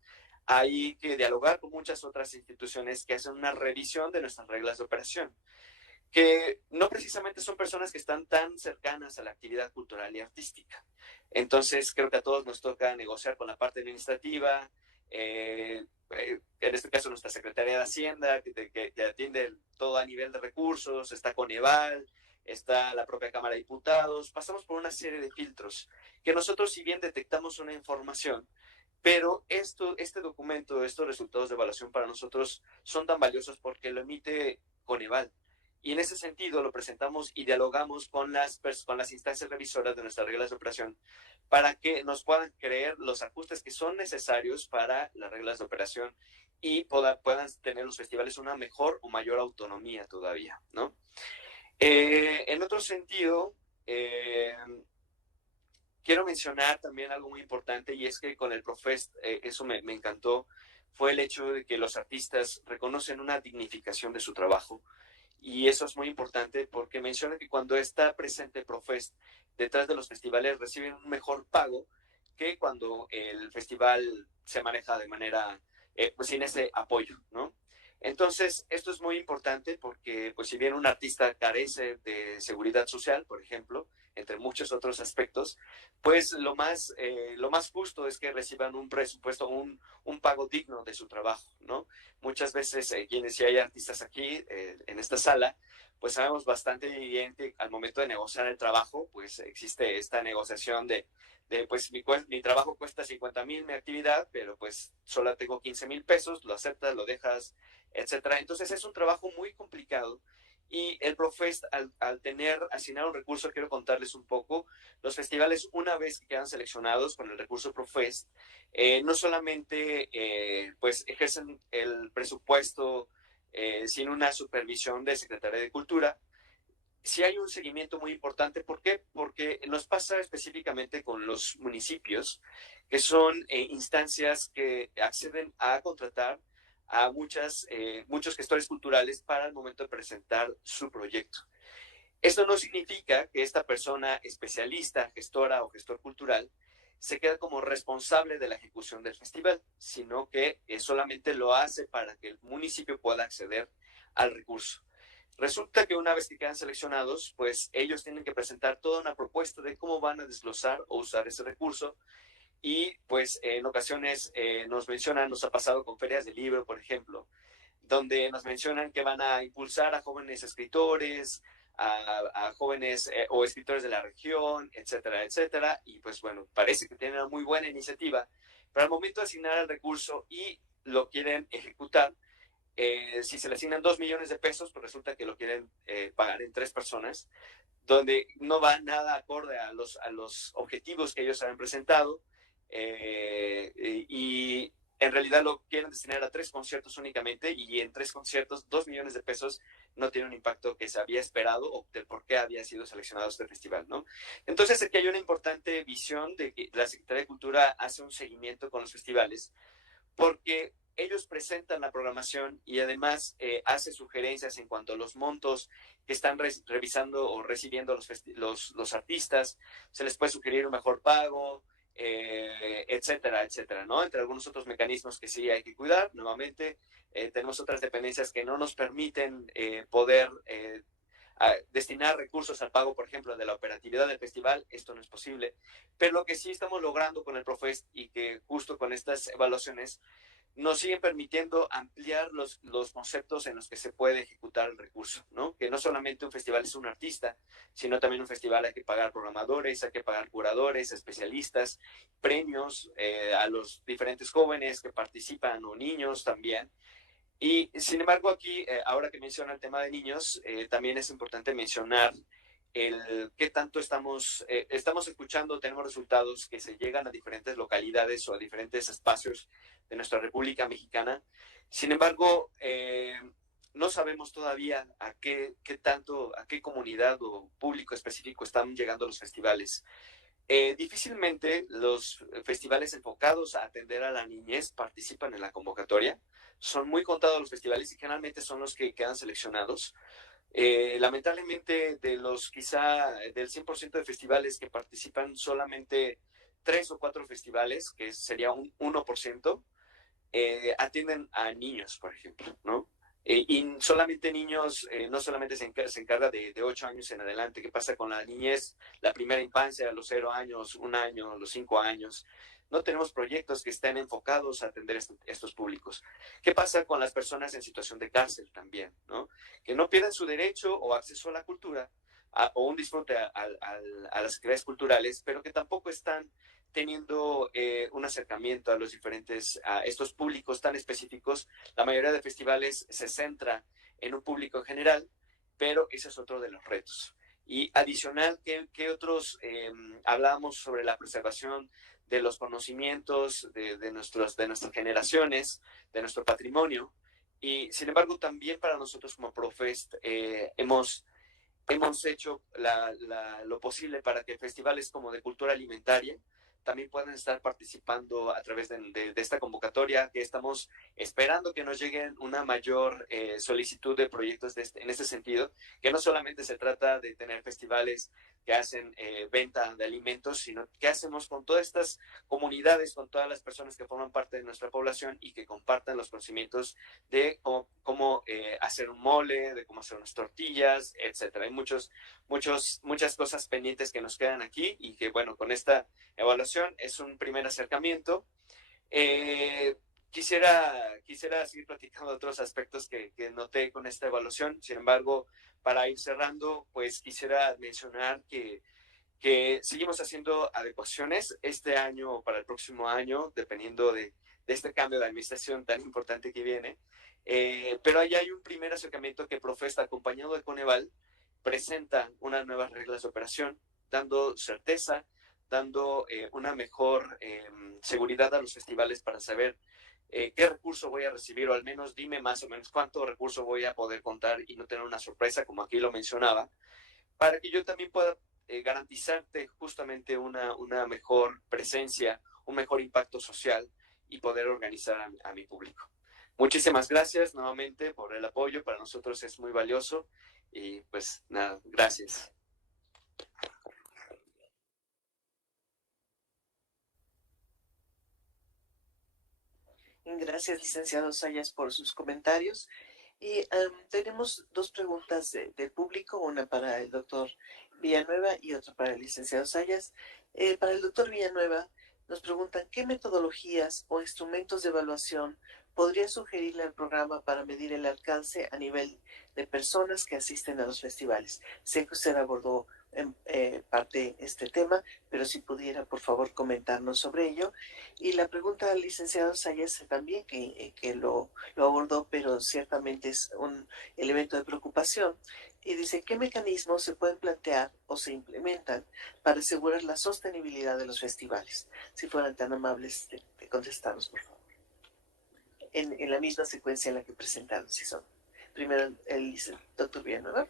Hay que dialogar con muchas otras instituciones que hacen una revisión de nuestras reglas de operación, que no precisamente son personas que están tan cercanas a la actividad cultural y artística. Entonces, creo que a todos nos toca negociar con la parte administrativa, en este caso nuestra Secretaría de Hacienda, que atiende todo a nivel de recursos, está Coneval, está la propia Cámara de Diputados, pasamos por una serie de filtros, que nosotros si bien detectamos una información, pero este documento, estos resultados de evaluación para nosotros son tan valiosos porque lo emite Coneval. Y en ese sentido lo presentamos y dialogamos con las instancias revisoras de nuestras reglas de operación para que nos puedan creer los ajustes que son necesarios para las reglas de operación y puedan tener los festivales una mejor o mayor autonomía todavía, ¿no? En otro sentido, quiero mencionar también algo muy importante, y es que con el Profest, eso me encantó, fue el hecho de que los artistas reconocen una dignificación de su trabajo. Y eso es muy importante porque menciona que cuando está presente Profest detrás de los festivales reciben un mejor pago que cuando el festival se maneja de manera, pues sin ese apoyo, ¿no? Entonces, esto es muy importante porque, pues si bien un artista carece de seguridad social, por ejemplo, entre muchos otros aspectos, pues lo más justo es que reciban un presupuesto, un pago digno de su trabajo, ¿no? Muchas veces, quienes si hay artistas aquí en esta sala, pues sabemos bastante bien que al momento de negociar el trabajo, pues existe esta negociación de pues mi trabajo cuesta 50,000 mi actividad, pero pues solo tengo 15,000 pesos, lo aceptas, lo dejas, etcétera. Entonces es un trabajo muy complicado. Y el Profest, al asignar un recurso, quiero contarles un poco, los festivales, una vez que quedan seleccionados con el recurso Profest, no solamente pues ejercen el presupuesto sin una supervisión de Secretaría de Cultura, sí hay un seguimiento muy importante. ¿Por qué? Porque nos pasa específicamente con los municipios, que son instancias que acceden a contratar a muchos gestores culturales para el momento de presentar su proyecto. Esto no significa que esta persona especialista, gestora o gestor cultural, se queda como responsable de la ejecución del festival, sino que solamente lo hace para que el municipio pueda acceder al recurso. Resulta que una vez que quedan seleccionados, pues ellos tienen que presentar toda una propuesta de cómo van a desglosar o usar ese recurso. Y pues en ocasiones nos ha pasado con ferias de libro, por ejemplo, donde nos mencionan que van a impulsar a jóvenes escritores, a jóvenes o escritores de la región, etcétera, etcétera. Y pues bueno, parece que tienen una muy buena iniciativa, pero al momento de asignar el recurso y lo quieren ejecutar, si se le asignan 2 millones de pesos, pues resulta que lo quieren pagar en 3 personas, donde no va nada acorde a los objetivos que ellos habían presentado, y en realidad lo quieren destinar a 3 conciertos únicamente, y en 3 conciertos 2 millones de pesos no tiene un impacto que se había esperado o del por qué había sido seleccionado este festival, ¿no? Entonces aquí hay una importante visión de que la Secretaría de Cultura hace un seguimiento con los festivales, porque ellos presentan la programación y además hace sugerencias en cuanto a los montos que están revisando o recibiendo los artistas. Se les puede sugerir un mejor pago, etcétera, etcétera, ¿no? Entre algunos otros mecanismos que sí hay que cuidar. Nuevamente, tenemos otras dependencias que no nos permiten poder destinar recursos al pago, por ejemplo, de la operatividad del festival. Esto no es posible. Pero lo que sí estamos logrando con el Profest, y que justo con estas evaluaciones nos siguen permitiendo ampliar los conceptos en los que se puede ejecutar el recurso, ¿no? Que no solamente un festival es un artista, sino también un festival hay que pagar programadores, hay que pagar curadores, especialistas, premios a los diferentes jóvenes que participan o niños también. Y sin embargo aquí, ahora que menciona el tema de niños, también es importante mencionar el qué tanto estamos escuchando, tenemos resultados que se llegan a diferentes localidades o a diferentes espacios de nuestra República Mexicana. Sin embargo, no sabemos todavía a qué tanto, a qué comunidad o público específico están llegando los festivales. Difícilmente los festivales enfocados a atender a la niñez participan en la convocatoria. Son muy contados los festivales y generalmente son los que quedan seleccionados. Lamentablemente, de los quizá del 100% de festivales que participan, solamente 3 o 4 festivales, que sería un 1%, atienden a niños, por ejemplo, ¿no? Y solamente niños, no solamente se encarga de 8 años en adelante. ¿Qué pasa con la niñez? La primera infancia, los 0 años, 1 año, los 5 años. No tenemos proyectos que estén enfocados a atender estos públicos. ¿Qué pasa con las personas en situación de cárcel también, ¿no? Que no pierden su derecho o acceso a la cultura o un disfrute a las actividades culturales, pero que tampoco están teniendo un acercamiento a a estos públicos tan específicos. La mayoría de festivales se centra en un público en general, pero ese es otro de los retos. Y adicional, ¿qué otros hablábamos sobre la preservación de los conocimientos de nuestras generaciones, de nuestro patrimonio? Y sin embargo, también para nosotros como Profest hemos hecho lo posible para que festivales como de cultura alimentaria también puedan estar participando a través de esta convocatoria, que estamos esperando que nos lleguen una mayor solicitud de proyectos en este sentido, que no solamente se trata de tener festivales que hacen venta de alimentos, sino que hacemos con todas estas comunidades, con todas las personas que forman parte de nuestra población y que compartan los conocimientos de cómo hacer un mole, de cómo hacer unas tortillas, etcétera. Hay muchas cosas pendientes que nos quedan aquí y que, bueno, con esta evaluación es un primer acercamiento. Quisiera seguir platicando de otros aspectos que noté con esta evaluación. Sin embargo, para ir cerrando, pues quisiera mencionar que seguimos haciendo adecuaciones este año o para el próximo año, dependiendo de este cambio de administración tan importante que viene. Pero ahí hay un primer acercamiento que Profesta, acompañado de Coneval, presenta unas nuevas reglas de operación, dando certeza, dando una mejor seguridad a los festivales para saber qué recurso voy a recibir, o al menos dime más o menos cuánto recurso voy a poder contar y no tener una sorpresa, como aquí lo mencionaba, para que yo también pueda garantizarte justamente una mejor presencia, un mejor impacto social y poder organizar a mi público. Muchísimas gracias nuevamente por el apoyo, para nosotros es muy valioso y pues nada, gracias. Gracias, licenciado Sayas, por sus comentarios. Y tenemos dos preguntas del público, una para el doctor Villanueva y otra para el licenciado Sayas. Para el doctor Villanueva nos preguntan qué metodologías o instrumentos de evaluación podría sugerirle al programa para medir el alcance a nivel de personas que asisten a los festivales. Sé que usted abordó en parte este tema, pero si pudiera, por favor, comentarnos sobre ello. Y la pregunta al licenciado Sayas también, que lo abordó, pero ciertamente es un elemento de preocupación. Y dice, ¿qué mecanismos se pueden plantear o se implementan para asegurar la sostenibilidad de los festivales? Si fueran tan amables de contestarnos, por favor. En la misma secuencia en la que presentaron, si son. Primero el doctor Villanueva.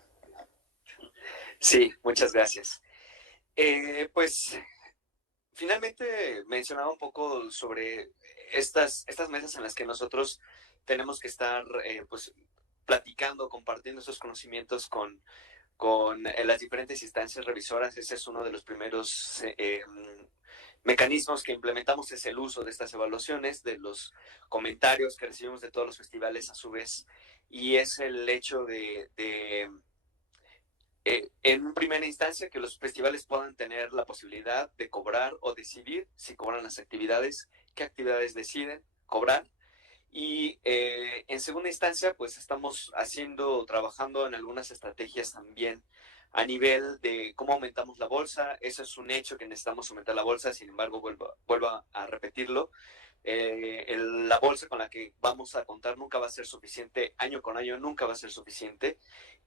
Sí, muchas gracias. Pues finalmente mencionaba un poco sobre estas mesas en las que nosotros tenemos que estar pues platicando, compartiendo esos conocimientos con las diferentes instancias revisoras. Ese es uno de los primeros mecanismos que implementamos, es el uso de estas evaluaciones, de los comentarios que recibimos de todos los festivales a su vez, y es el hecho en primera instancia, que los festivales puedan tener la posibilidad de cobrar o decidir si cobran las actividades, qué actividades deciden cobrar. Y en segunda instancia, pues estamos trabajando en algunas estrategias también a nivel de cómo aumentamos la bolsa. Eso es un hecho, que necesitamos aumentar la bolsa. Sin embargo, vuelvo a repetirlo, la bolsa con la que vamos a contar nunca va a ser suficiente, año con año nunca va a ser suficiente.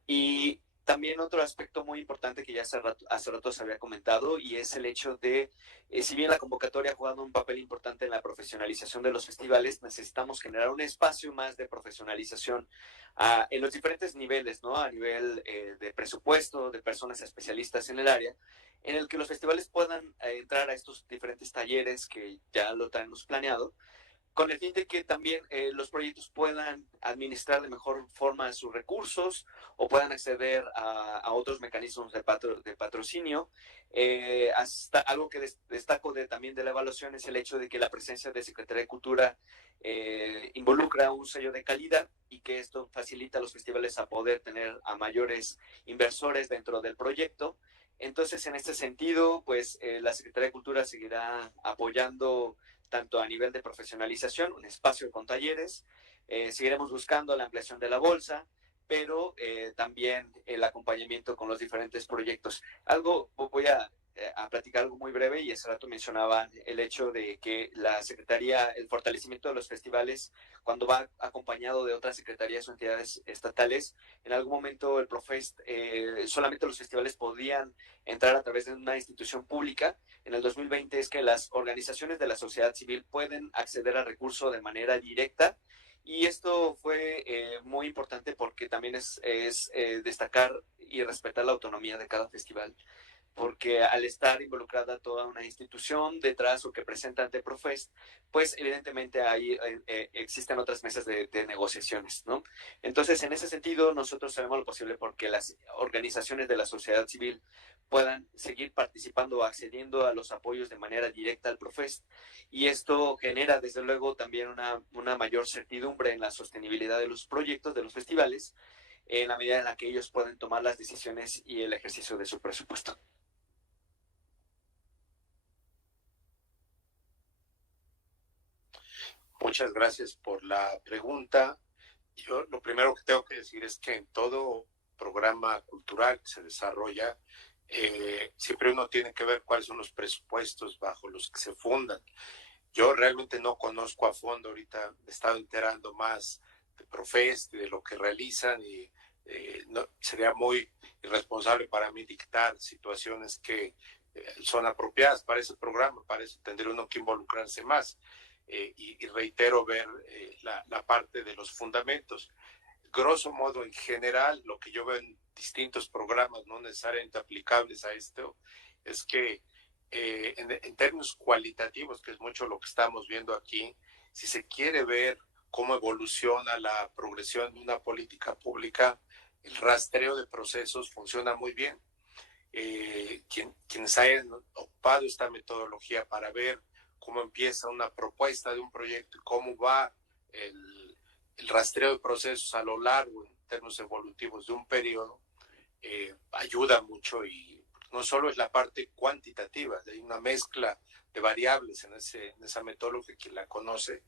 Y también otro aspecto muy importante que ya hace rato se había comentado, y es el hecho de, si bien la convocatoria ha jugado un papel importante en la profesionalización de los festivales, necesitamos generar un espacio más de profesionalización en los diferentes niveles, ¿no? A nivel de presupuesto, de personas especialistas en el área, en el que los festivales puedan entrar a estos diferentes talleres que ya lo tenemos planeado, con el fin de que también los proyectos puedan administrar de mejor forma sus recursos o puedan acceder a otros mecanismos de patrocinio. Hasta algo que destaco también de la evaluación es el hecho de que la presencia de Secretaría de Cultura involucra un sello de calidad, y que esto facilita a los festivales a poder tener a mayores inversores dentro del proyecto. Entonces, en este sentido, pues la Secretaría de Cultura seguirá apoyando tanto a nivel de profesionalización, un espacio con talleres, seguiremos buscando la ampliación de la bolsa, pero también el acompañamiento con los diferentes proyectos. Voy a platicar algo muy breve, y hace rato mencionaban el hecho de que la Secretaría, el fortalecimiento de los festivales, cuando va acompañado de otras secretarías o entidades estatales, en algún momento el Profest, solamente los festivales podían entrar a través de una institución pública. En el 2020 es que las organizaciones de la sociedad civil pueden acceder a recursos de manera directa, y esto fue muy importante porque también es destacar y respetar la autonomía de cada festival, porque al estar involucrada toda una institución detrás o que presenta ante Profest, pues evidentemente ahí existen otras mesas de negociaciones, ¿no? Entonces, en ese sentido, nosotros haremos lo posible porque las organizaciones de la sociedad civil puedan seguir participando o accediendo a los apoyos de manera directa al Profest, y esto genera, desde luego, también una mayor certidumbre en la sostenibilidad de los proyectos, de los festivales, en la medida en la que ellos pueden tomar las decisiones y el ejercicio de su presupuesto. Muchas gracias por la pregunta. Yo lo primero que tengo que decir es que en todo programa cultural que se desarrolla, siempre uno tiene que ver cuáles son los presupuestos bajo los que se fundan. Yo realmente no conozco a fondo, ahorita me he estado enterando más de Profest y de lo que realizan, y no, sería muy irresponsable para mí dictar situaciones que son apropiadas para ese programa. Para eso tendría uno que involucrarse más. Y reitero ver la parte de los fundamentos. Grosso modo, en general, lo que yo veo en distintos programas, no necesariamente aplicables a esto, es que en términos cualitativos, que es mucho lo que estamos viendo aquí, si se quiere ver cómo evoluciona la progresión de una política pública, el rastreo de procesos funciona muy bien. Quienes hayan ocupado esta metodología para ver cómo empieza una propuesta de un proyecto y cómo va el rastreo de procesos a lo largo, en términos evolutivos, de un periodo, ayuda mucho. Y no solo es la parte cuantitativa, hay una mezcla de variables en esa metodología, quien la conoce,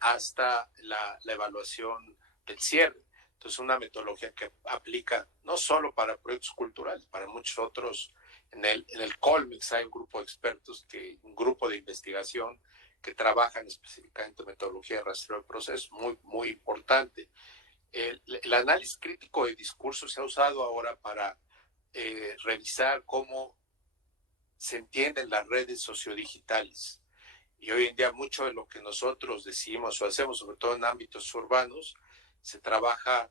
hasta la evaluación del cierre. Entonces, una metodología que aplica no solo para proyectos culturales, para muchos otros. En el Colmex hay un grupo de expertos, un grupo de investigación que trabajan específicamente en metodología de rastreo de procesos, muy, muy importante. El análisis crítico de discurso se ha usado ahora para revisar cómo se entienden las redes sociodigitales. Y hoy en día mucho de lo que nosotros decimos o hacemos, sobre todo en ámbitos urbanos, se trabaja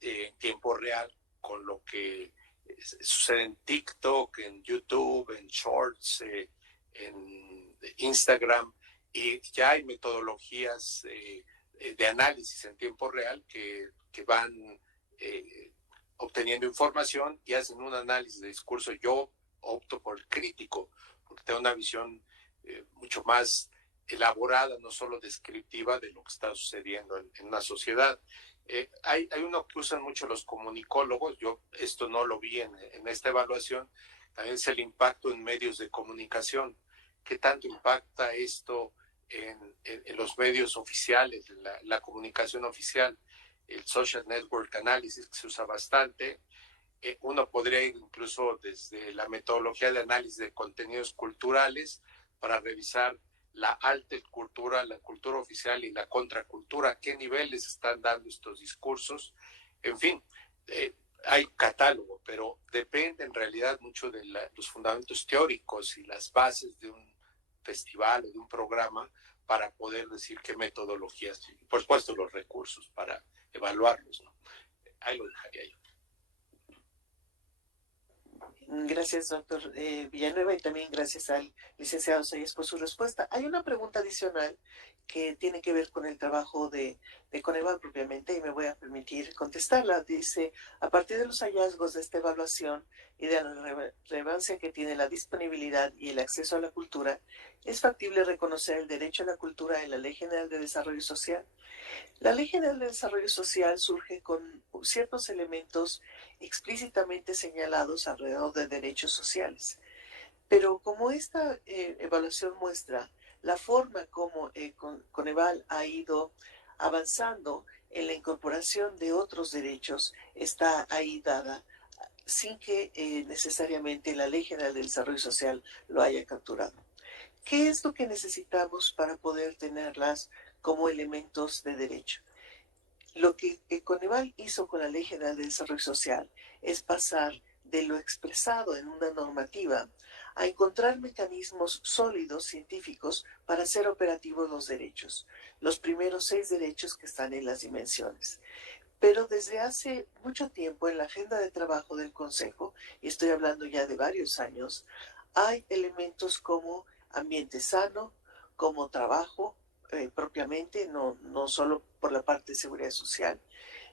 en tiempo real con lo que sucede en TikTok, en YouTube, en Shorts, en Instagram, y ya hay metodologías de análisis en tiempo real que van obteniendo información y hacen un análisis de discurso. Yo opto por el crítico, porque tengo una visión mucho más elaborada, no solo descriptiva de lo que está sucediendo en una sociedad. Hay uno que usan mucho los comunicólogos, yo esto no lo vi en esta evaluación, también es el impacto en medios de comunicación. ¿Qué tanto impacta esto en los medios oficiales, la comunicación oficial? El social network analysis, que se usa bastante. Uno podría ir incluso desde la metodología de análisis de contenidos culturales para revisar la alta cultura, la cultura oficial y la contracultura, a qué niveles están dando estos discursos. En fin, hay catálogo, pero depende en realidad mucho de los fundamentos teóricos y las bases de un festival o de un programa para poder decir qué metodologías y, por supuesto, los recursos para evaluarlos, ¿no? Ahí lo dejaría yo. Gracias, doctor Villanueva, y también gracias al licenciado Sayas por su respuesta. Hay una pregunta adicional que tiene que ver con el trabajo de Coneval propiamente, y me voy a permitir contestarla. Dice, a partir de los hallazgos de esta evaluación y de la relevancia que tiene la disponibilidad y el acceso a la cultura, ¿es factible reconocer el derecho a la cultura en la Ley General de Desarrollo Social? La Ley General de Desarrollo Social surge con ciertos elementos explícitamente señalados alrededor de derechos sociales. Pero como esta evaluación muestra la forma como Coneval ha ido avanzando en la incorporación de otros derechos, está ahí dada sin que necesariamente la Ley General de Desarrollo Social lo haya capturado. ¿Qué es lo que necesitamos para poder tenerlas como elementos de derecho? Lo que Coneval hizo con la Ley General de Desarrollo Social es pasar de lo expresado en una normativa a encontrar mecanismos sólidos científicos para hacer operativos los derechos, los primeros 6 derechos que están en las dimensiones. Pero desde hace mucho tiempo en la agenda de trabajo del Consejo, y estoy hablando ya de varios años, hay elementos como ambiente sano, como trabajo propiamente, no solo por la parte de seguridad social,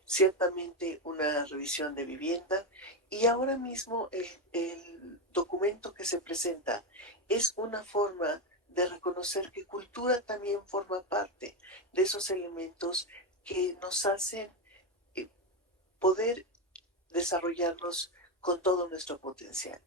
ciertamente una revisión de vivienda, y ahora mismo el documento que se presenta es una forma de reconocer que cultura también forma parte de esos elementos que nos hacen poder desarrollarnos con todo nuestro potencial.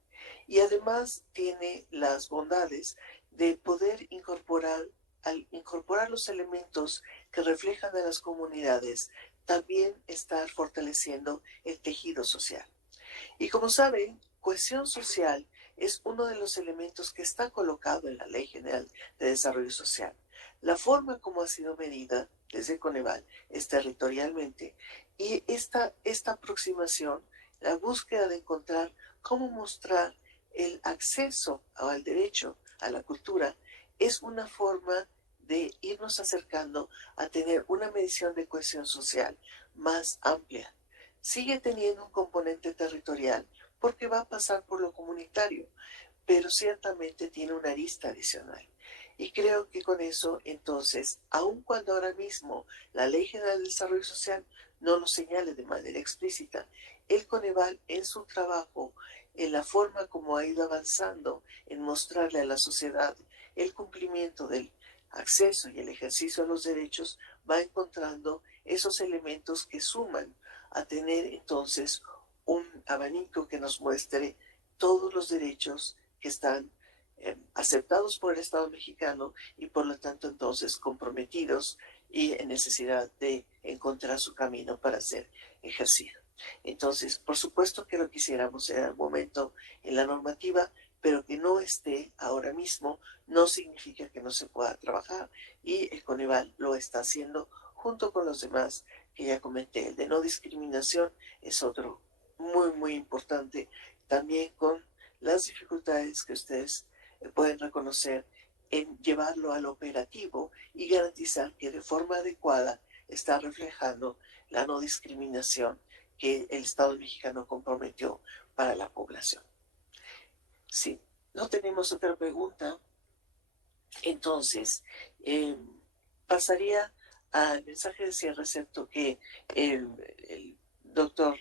Y además tiene las bondades de poder incorporar, al incorporar los elementos que reflejan a las comunidades, también estar fortaleciendo el tejido social. Y como saben, cohesión social es uno de los elementos que está colocado en la Ley General de Desarrollo Social. La forma como ha sido medida desde Coneval es territorialmente, y esta aproximación, la búsqueda de encontrar cómo mostrar el acceso al derecho a la cultura, es una forma de irnos acercando a tener una medición de cohesión social más amplia. Sigue teniendo un componente territorial porque va a pasar por lo comunitario, pero ciertamente tiene una arista adicional. Y creo que con eso, entonces, aun cuando ahora mismo la Ley General de Desarrollo Social no lo señale de manera explícita, el Coneval en su trabajo, en la forma como ha ido avanzando en mostrarle a la sociedad el cumplimiento del acceso y el ejercicio a los derechos, va encontrando esos elementos que suman a tener entonces un abanico que nos muestre todos los derechos que están aceptados por el Estado mexicano y por lo tanto entonces comprometidos y en necesidad de encontrar su camino para ser ejercido. Entonces, por supuesto que lo quisiéramos en algún momento en la normativa, pero que no esté ahora mismo no significa que no se pueda trabajar, y el Coneval lo está haciendo junto con los demás que ya comenté. El de no discriminación es otro muy importante, también con las dificultades que ustedes pueden reconocer en llevarlo al operativo y garantizar que de forma adecuada está reflejando la no discriminación que el Estado mexicano comprometió para la población. Si no tenemos otra pregunta, entonces pasaría al mensaje de cierre, excepto que el doctor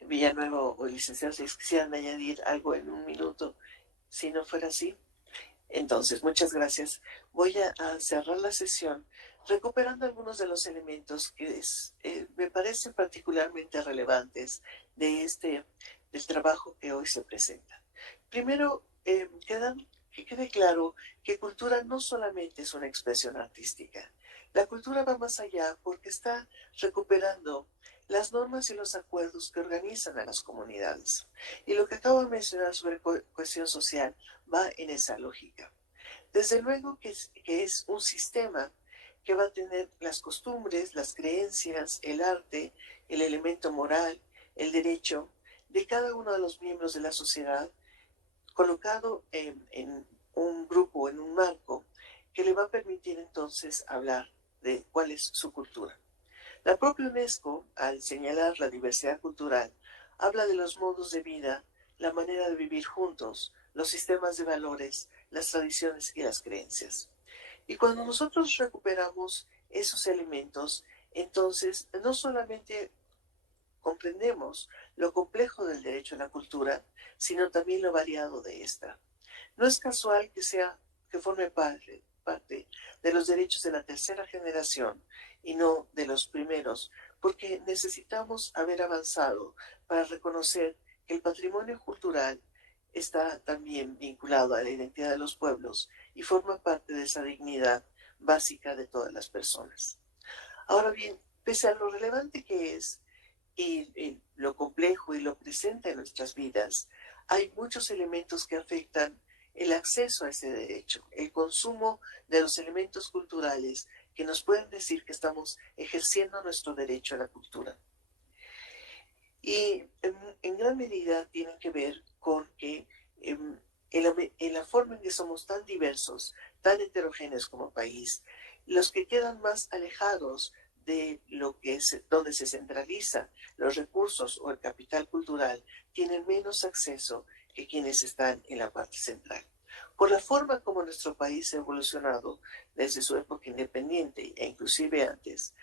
Villanueva o el licenciado si quisieran añadir algo en un minuto. Si no fuera así, entonces muchas gracias. Voy a cerrar la sesión recuperando algunos de los elementos que me parecen particularmente relevantes del trabajo que hoy se presenta. Primero, que quede claro que cultura no solamente es una expresión artística. La cultura va más allá porque está recuperando las normas y los acuerdos que organizan a las comunidades. Y lo que acabo de mencionar sobre cohesión social va en esa lógica. Desde luego que es un sistema que va a tener las costumbres, las creencias, el arte, el elemento moral, el derecho de cada uno de los miembros de la sociedad colocado en un grupo, en un marco, que le va a permitir entonces hablar de cuál es su cultura. La propia UNESCO, al señalar la diversidad cultural, habla de los modos de vida, la manera de vivir juntos, los sistemas de valores, las tradiciones y las creencias. Y cuando nosotros recuperamos esos elementos, entonces no solamente comprendemos lo complejo del derecho a la cultura, sino también lo variado de esta. No es casual que forme parte de los derechos de la tercera generación y no de los primeros, porque necesitamos haber avanzado para reconocer que el patrimonio cultural está también vinculado a la identidad de los pueblos y forma parte de esa dignidad básica de todas las personas. Ahora bien, pese a lo relevante que es y lo complejo y lo presente en nuestras vidas, hay muchos elementos que afectan el acceso a ese derecho, el consumo de los elementos culturales que nos pueden decir que estamos ejerciendo nuestro derecho a la cultura. Y en gran medida tienen que ver con que en la forma en que somos tan diversos, tan heterogéneos como país, los que quedan más alejados de lo que es donde se centraliza los recursos o el capital cultural tienen menos acceso que quienes están en la parte central. Por la forma como nuestro país ha evolucionado desde su época independiente e inclusive antes,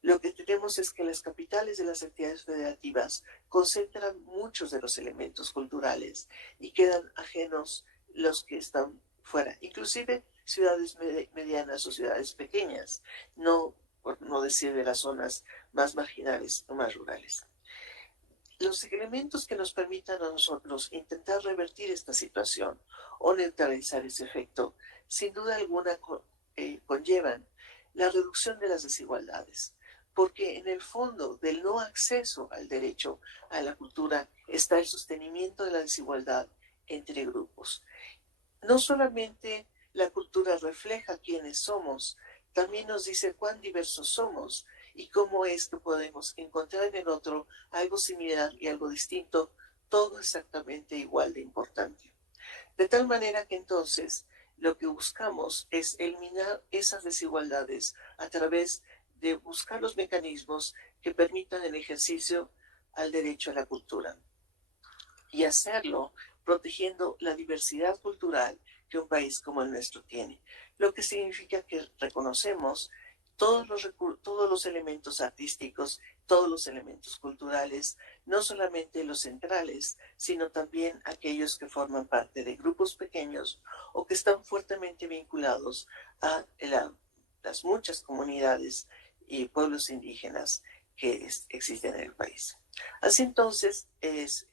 lo que tenemos es que las capitales de las entidades federativas concentran muchos de los elementos culturales y quedan ajenos los que están fuera, inclusive ciudades medianas o ciudades pequeñas, no por no decir de las zonas más marginales o más rurales. Los elementos que nos permitan a nosotros intentar revertir esta situación o neutralizar ese efecto, sin duda alguna conllevan la reducción de las desigualdades, porque en el fondo del no acceso al derecho a la cultura está el sostenimiento de la desigualdad entre grupos. No solamente la cultura refleja quiénes somos, también nos dice cuán diversos somos y cómo es que podemos encontrar en el otro algo similar y algo distinto, todo exactamente igual de importante. De tal manera que entonces lo que buscamos es eliminar esas desigualdades a través de buscar los mecanismos que permitan el ejercicio al derecho a la cultura y hacerlo protegiendo la diversidad cultural que un país como el nuestro tiene, lo que significa que reconocemos todos los elementos artísticos, todos los elementos culturales, no solamente los centrales, sino también aquellos que forman parte de grupos pequeños o que están fuertemente vinculados a las muchas comunidades y pueblos indígenas que existen en el país. Así entonces es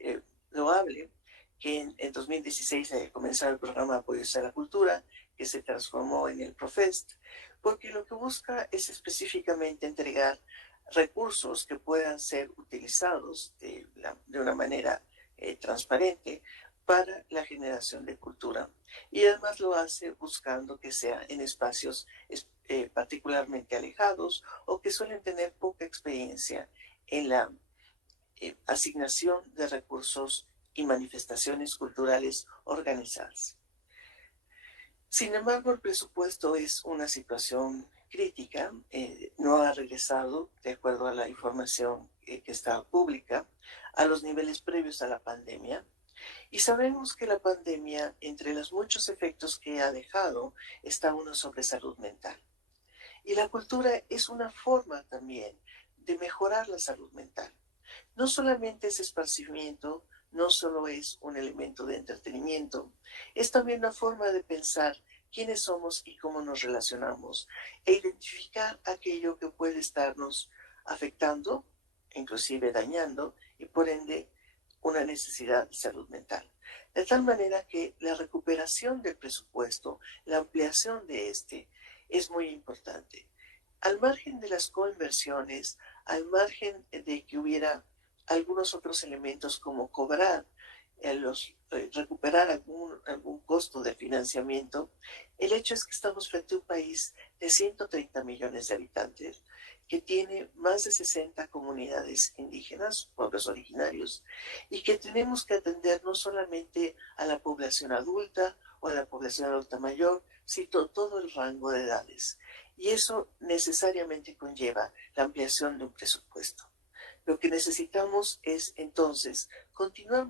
loable que en 2016 haya comenzado el programa de apoyo a la cultura, que se transformó en el Profest, porque lo que busca es específicamente entregar recursos que puedan ser utilizados de una manera transparente para la generación de cultura. Y además lo hace buscando que sea en espacios particularmente alejados o que suelen tener poca experiencia en la asignación de recursos y manifestaciones culturales organizadas. Sin embargo, el presupuesto es una situación crítica, no ha regresado, de acuerdo a la información que está pública, a los niveles previos a la pandemia. Y sabemos que la pandemia, entre los muchos efectos que ha dejado, está uno sobre salud mental. Y la cultura es una forma también de mejorar la salud mental. No solamente es esparcimiento, no solo es un elemento de entretenimiento, es también una forma de pensar quiénes somos y cómo nos relacionamos e identificar aquello que puede estarnos afectando, inclusive dañando, y por ende una necesidad de salud mental. De tal manera que la recuperación del presupuesto, la ampliación de este, es muy importante. Al margen de las coinversiones, al margen de que hubiera algunos otros elementos como cobrar, recuperar algún costo costo de financiamiento, el hecho es que estamos frente a un país de 130 millones de habitantes que tiene más de 60 comunidades indígenas, pueblos originarios, y que tenemos que atender no solamente a la población adulta o a la población adulta mayor, sino todo el rango de edades. Y eso necesariamente conlleva la ampliación de un presupuesto. Lo que necesitamos es entonces continuar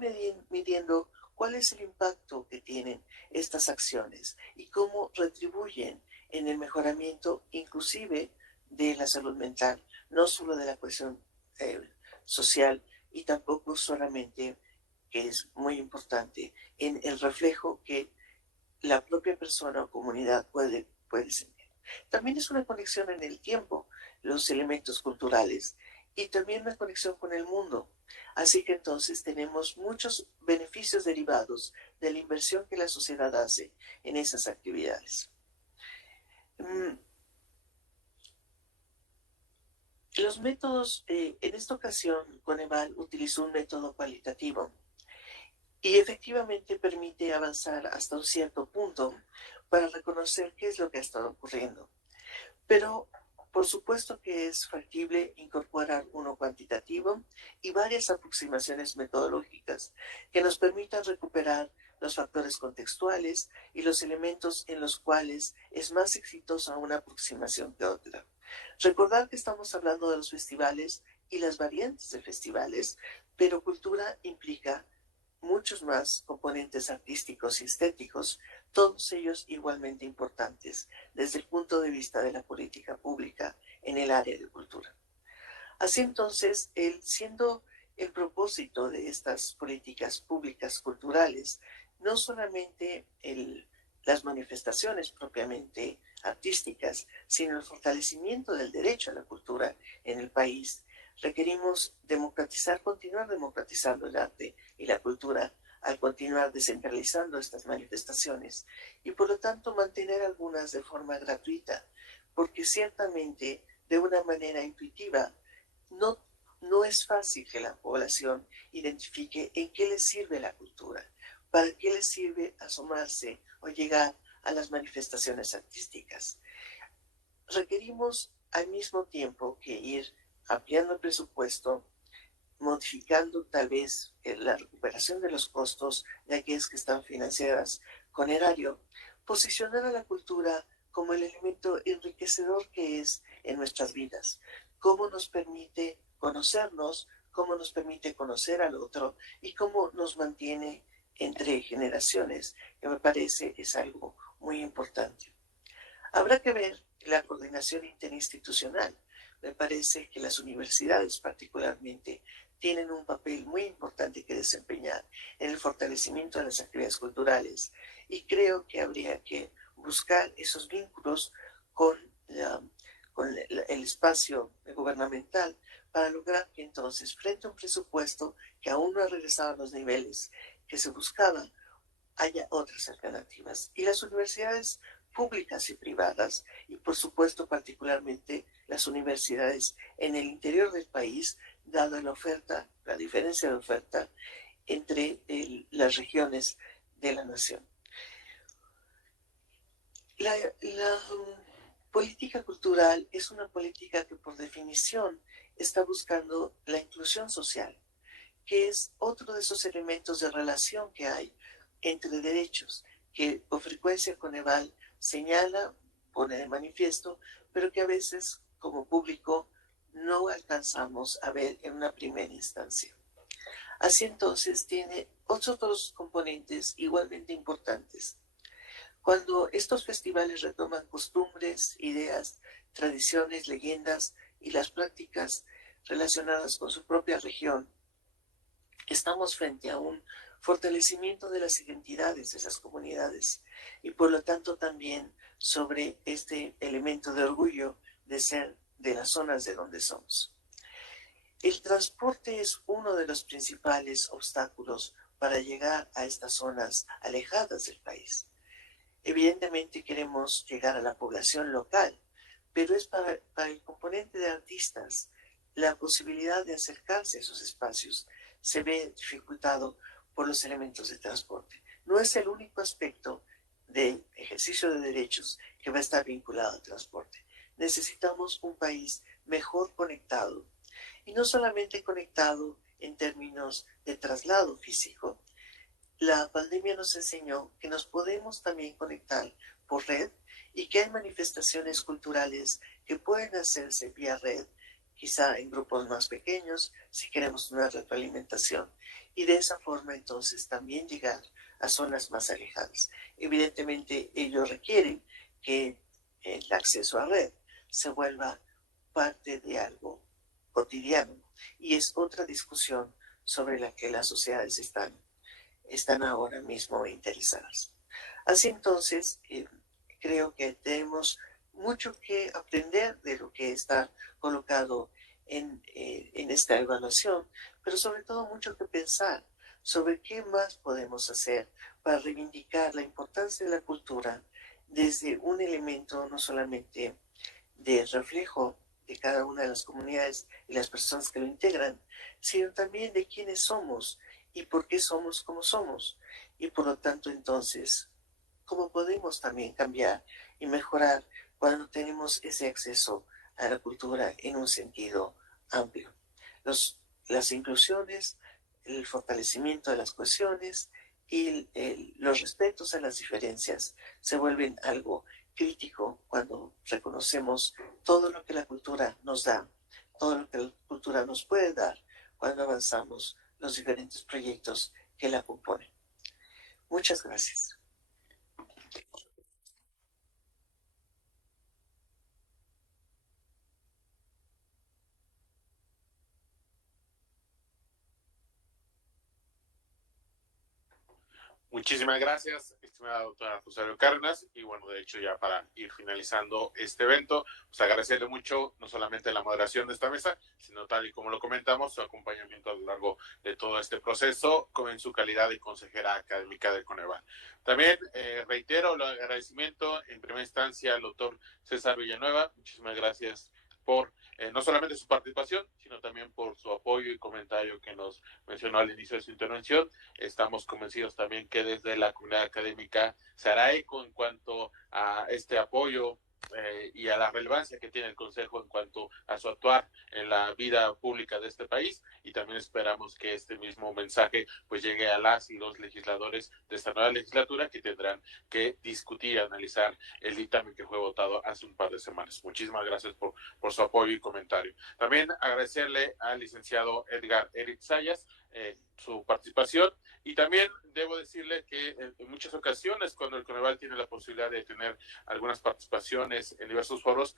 midiendo cuál es el impacto que tienen estas acciones y cómo retribuyen en el mejoramiento inclusive de la salud mental, no solo de la cohesión social y tampoco solamente, que es muy importante, en el reflejo que la propia persona o comunidad puede sentir. También es una conexión en el tiempo, los elementos culturales, y también una conexión con el mundo. Así que entonces tenemos muchos beneficios derivados de la inversión que la sociedad hace en esas actividades. Los métodos, en esta ocasión, Coneval utilizó un método cualitativo y efectivamente permite avanzar hasta un cierto punto para reconocer qué es lo que ha estado ocurriendo. Pero por supuesto que es factible incorporar uno cuantitativo y varias aproximaciones metodológicas que nos permitan recuperar los factores contextuales y los elementos en los cuales es más exitosa una aproximación que otra. Recordar que estamos hablando de los festivales y las variantes de festivales, pero cultura implica muchos más componentes artísticos y estéticos, todos ellos igualmente importantes desde el punto de vista de la política pública en el área de cultura. Así entonces, siendo el propósito de estas políticas públicas culturales, no solamente las manifestaciones propiamente artísticas, sino el fortalecimiento del derecho a la cultura en el país, requerimos continuar democratizando el arte y la cultura al continuar descentralizando estas manifestaciones y por lo tanto mantener algunas de forma gratuita, porque ciertamente de una manera intuitiva no es fácil que la población identifique en qué le sirve la cultura, para qué le sirve asomarse o llegar a las manifestaciones artísticas. Requerimos al mismo tiempo que ir ampliando el presupuesto, modificando tal vez la recuperación de los costos de aquellas que están financiadas con erario, posicionar a la cultura como el elemento enriquecedor que es en nuestras vidas, cómo nos permite conocernos, cómo nos permite conocer al otro y cómo nos mantiene entre generaciones, que me parece es algo muy importante. Habrá que ver la coordinación interinstitucional. Me parece que las universidades particularmente tienen un papel muy importante que desempeñar en el fortalecimiento de las actividades culturales y creo que habría que buscar esos vínculos con el espacio gubernamental para lograr que entonces frente a un presupuesto que aún no ha regresado a los niveles que se buscaban, haya otras alternativas. Y las universidades públicas y privadas, y por supuesto particularmente las universidades en el interior del país, dada la oferta, la diferencia de oferta entre las regiones de la nación. La política cultural es una política que por definición está buscando la inclusión social, que es otro de esos elementos de relación que hay entre derechos, que con frecuencia Coneval señala, pone de manifiesto, pero que a veces como público no alcanzamos a ver en una primera instancia. Así entonces tiene otros componentes igualmente importantes. Cuando estos festivales retoman costumbres, ideas, tradiciones, leyendas y las prácticas relacionadas con su propia región, estamos frente a un fortalecimiento de las identidades de esas comunidades y por lo tanto también sobre este elemento de orgullo de ser de las zonas de donde somos. El transporte es uno de los principales obstáculos para llegar a estas zonas alejadas del país. Evidentemente queremos llegar a la población local, pero es para el componente de artistas la posibilidad de acercarse a esos espacios se ve dificultado por los elementos de transporte. no es el único aspecto de ejercicio de derechos que va a estar vinculado al transporte. Necesitamos un país mejor conectado, y no solamente conectado en términos de traslado físico. La pandemia nos enseñó que nos podemos también conectar por red y que hay manifestaciones culturales que pueden hacerse vía red, quizá en grupos más pequeños, si queremos una retroalimentación, y de esa forma entonces también llegar a zonas más alejadas. Evidentemente ello requiere que el acceso a red se vuelva parte de algo cotidiano, y es otra discusión sobre la que las sociedades están ahora mismo interesadas. Así entonces, creo que tenemos mucho que aprender de lo que está colocado en esta evaluación, pero sobre todo mucho que pensar sobre qué más podemos hacer para reivindicar la importancia de la cultura desde un elemento no solamente de reflejo de cada una de las comunidades y las personas que lo integran, sino también de quiénes somos y por qué somos como somos. Y por lo tanto, entonces, cómo podemos también cambiar y mejorar cuando tenemos ese acceso a la cultura en un sentido amplio. Las inclusiones, el fortalecimiento de las cohesiones y los respetos a las diferencias se vuelven algo crítico cuando reconocemos todo lo que la cultura nos da, todo lo que la cultura nos puede dar cuando avanzamos los diferentes proyectos que la componen. Muchas gracias. Muchísimas gracias, estimada doctora Rosario Cárdenas. Y bueno, de hecho, ya para ir finalizando este evento, pues agradecerle mucho no solamente la moderación de esta mesa, sino tal y como lo comentamos, su acompañamiento a lo largo de todo este proceso, como en su calidad de consejera académica del Coneval. También reitero el agradecimiento en primera instancia al doctor César Villanueva. Muchísimas gracias por no solamente su participación, sino también por su apoyo y comentario que nos mencionó al inicio de su intervención. Estamos convencidos también que desde la comunidad académica se hará eco en cuanto a este apoyo y a la relevancia que tiene el Consejo en cuanto a su actuar en la vida pública de este país, y también esperamos que este mismo mensaje pues llegue a las y los legisladores de esta nueva legislatura, que tendrán que discutir y analizar el dictamen que fue votado hace un par de semanas. Muchísimas gracias por su apoyo y comentario. También agradecerle al licenciado Edgar Eric Sayas su participación, y también debo decirle que en muchas ocasiones cuando el Coneval tiene la posibilidad de tener algunas participaciones en diversos foros,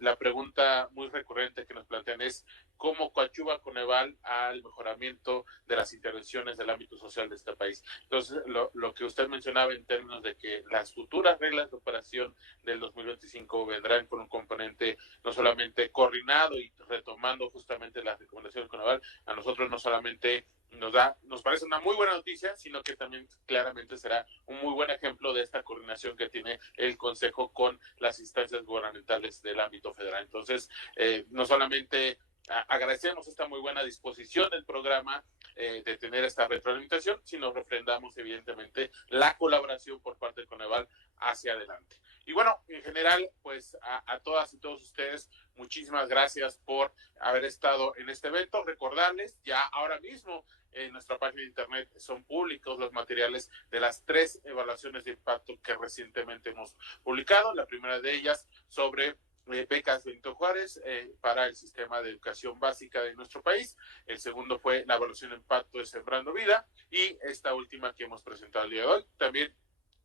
la pregunta muy recurrente que nos plantean es cómo coadyuva Coneval al mejoramiento de las intervenciones del ámbito social de este país. Entonces, lo que usted mencionaba en términos de que las futuras reglas de operación del 2025 vendrán con un componente no solamente coordinado y retomando justamente las recomendaciones de Coneval, a nosotros no solamente nos parece una muy buena noticia, sino que también claramente será un muy buen ejemplo de esta coordinación que tiene el Consejo con las instancias gubernamentales del ámbito federal. Entonces, no solamente agradecemos esta muy buena disposición del programa de tener esta retroalimentación, sino refrendamos evidentemente la colaboración por parte de Coneval hacia adelante. Y bueno, en general, pues a todas y todos ustedes, muchísimas gracias por haber estado en este evento. Recordarles, ya ahora mismo en nuestra página de internet son públicos los materiales de las 3 evaluaciones de impacto que recientemente hemos publicado. La primera de ellas sobre becas Benito Juárez para el sistema de educación básica de nuestro país. El segundo fue la evaluación de impacto de Sembrando Vida, y esta última que hemos presentado el día de hoy. También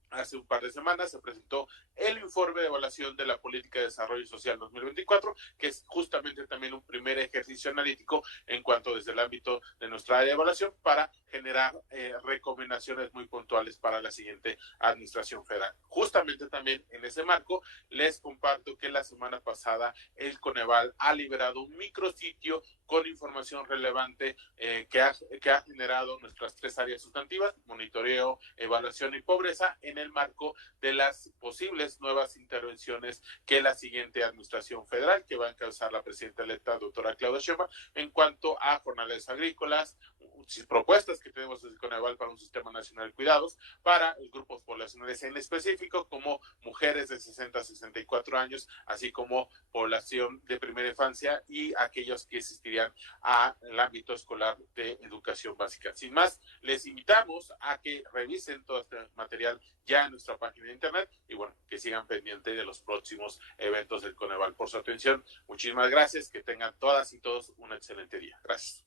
hace un par de semanas se presentó el informe de evaluación de la Política de Desarrollo Social 2024, que es justamente también un primer ejercicio analítico en cuanto desde el ámbito de nuestra área de evaluación para generar recomendaciones muy puntuales para la siguiente administración federal. Justamente también en ese marco les comparto que la semana pasada el Coneval ha liberado un micrositio con información relevante que ha generado nuestras 3 áreas sustantivas: monitoreo, evaluación y pobreza, en el marco de las posibles nuevas intervenciones que la siguiente administración federal, que va a encabezar la presidenta electa, doctora Claudia Sheinbaum, en cuanto a jornales agrícolas, propuestas que tenemos desde Coneval para un sistema nacional de cuidados para los grupos poblacionales en específico, como mujeres de 60 a 64 años, así como población de primera infancia y aquellos que asistirían al ámbito escolar de educación básica. Sin más, les invitamos a que revisen todo este material ya en nuestra página de internet y bueno, que sigan pendientes de los próximos eventos del Coneval. Por su atención, muchísimas gracias, que tengan todas y todos un excelente día. Gracias.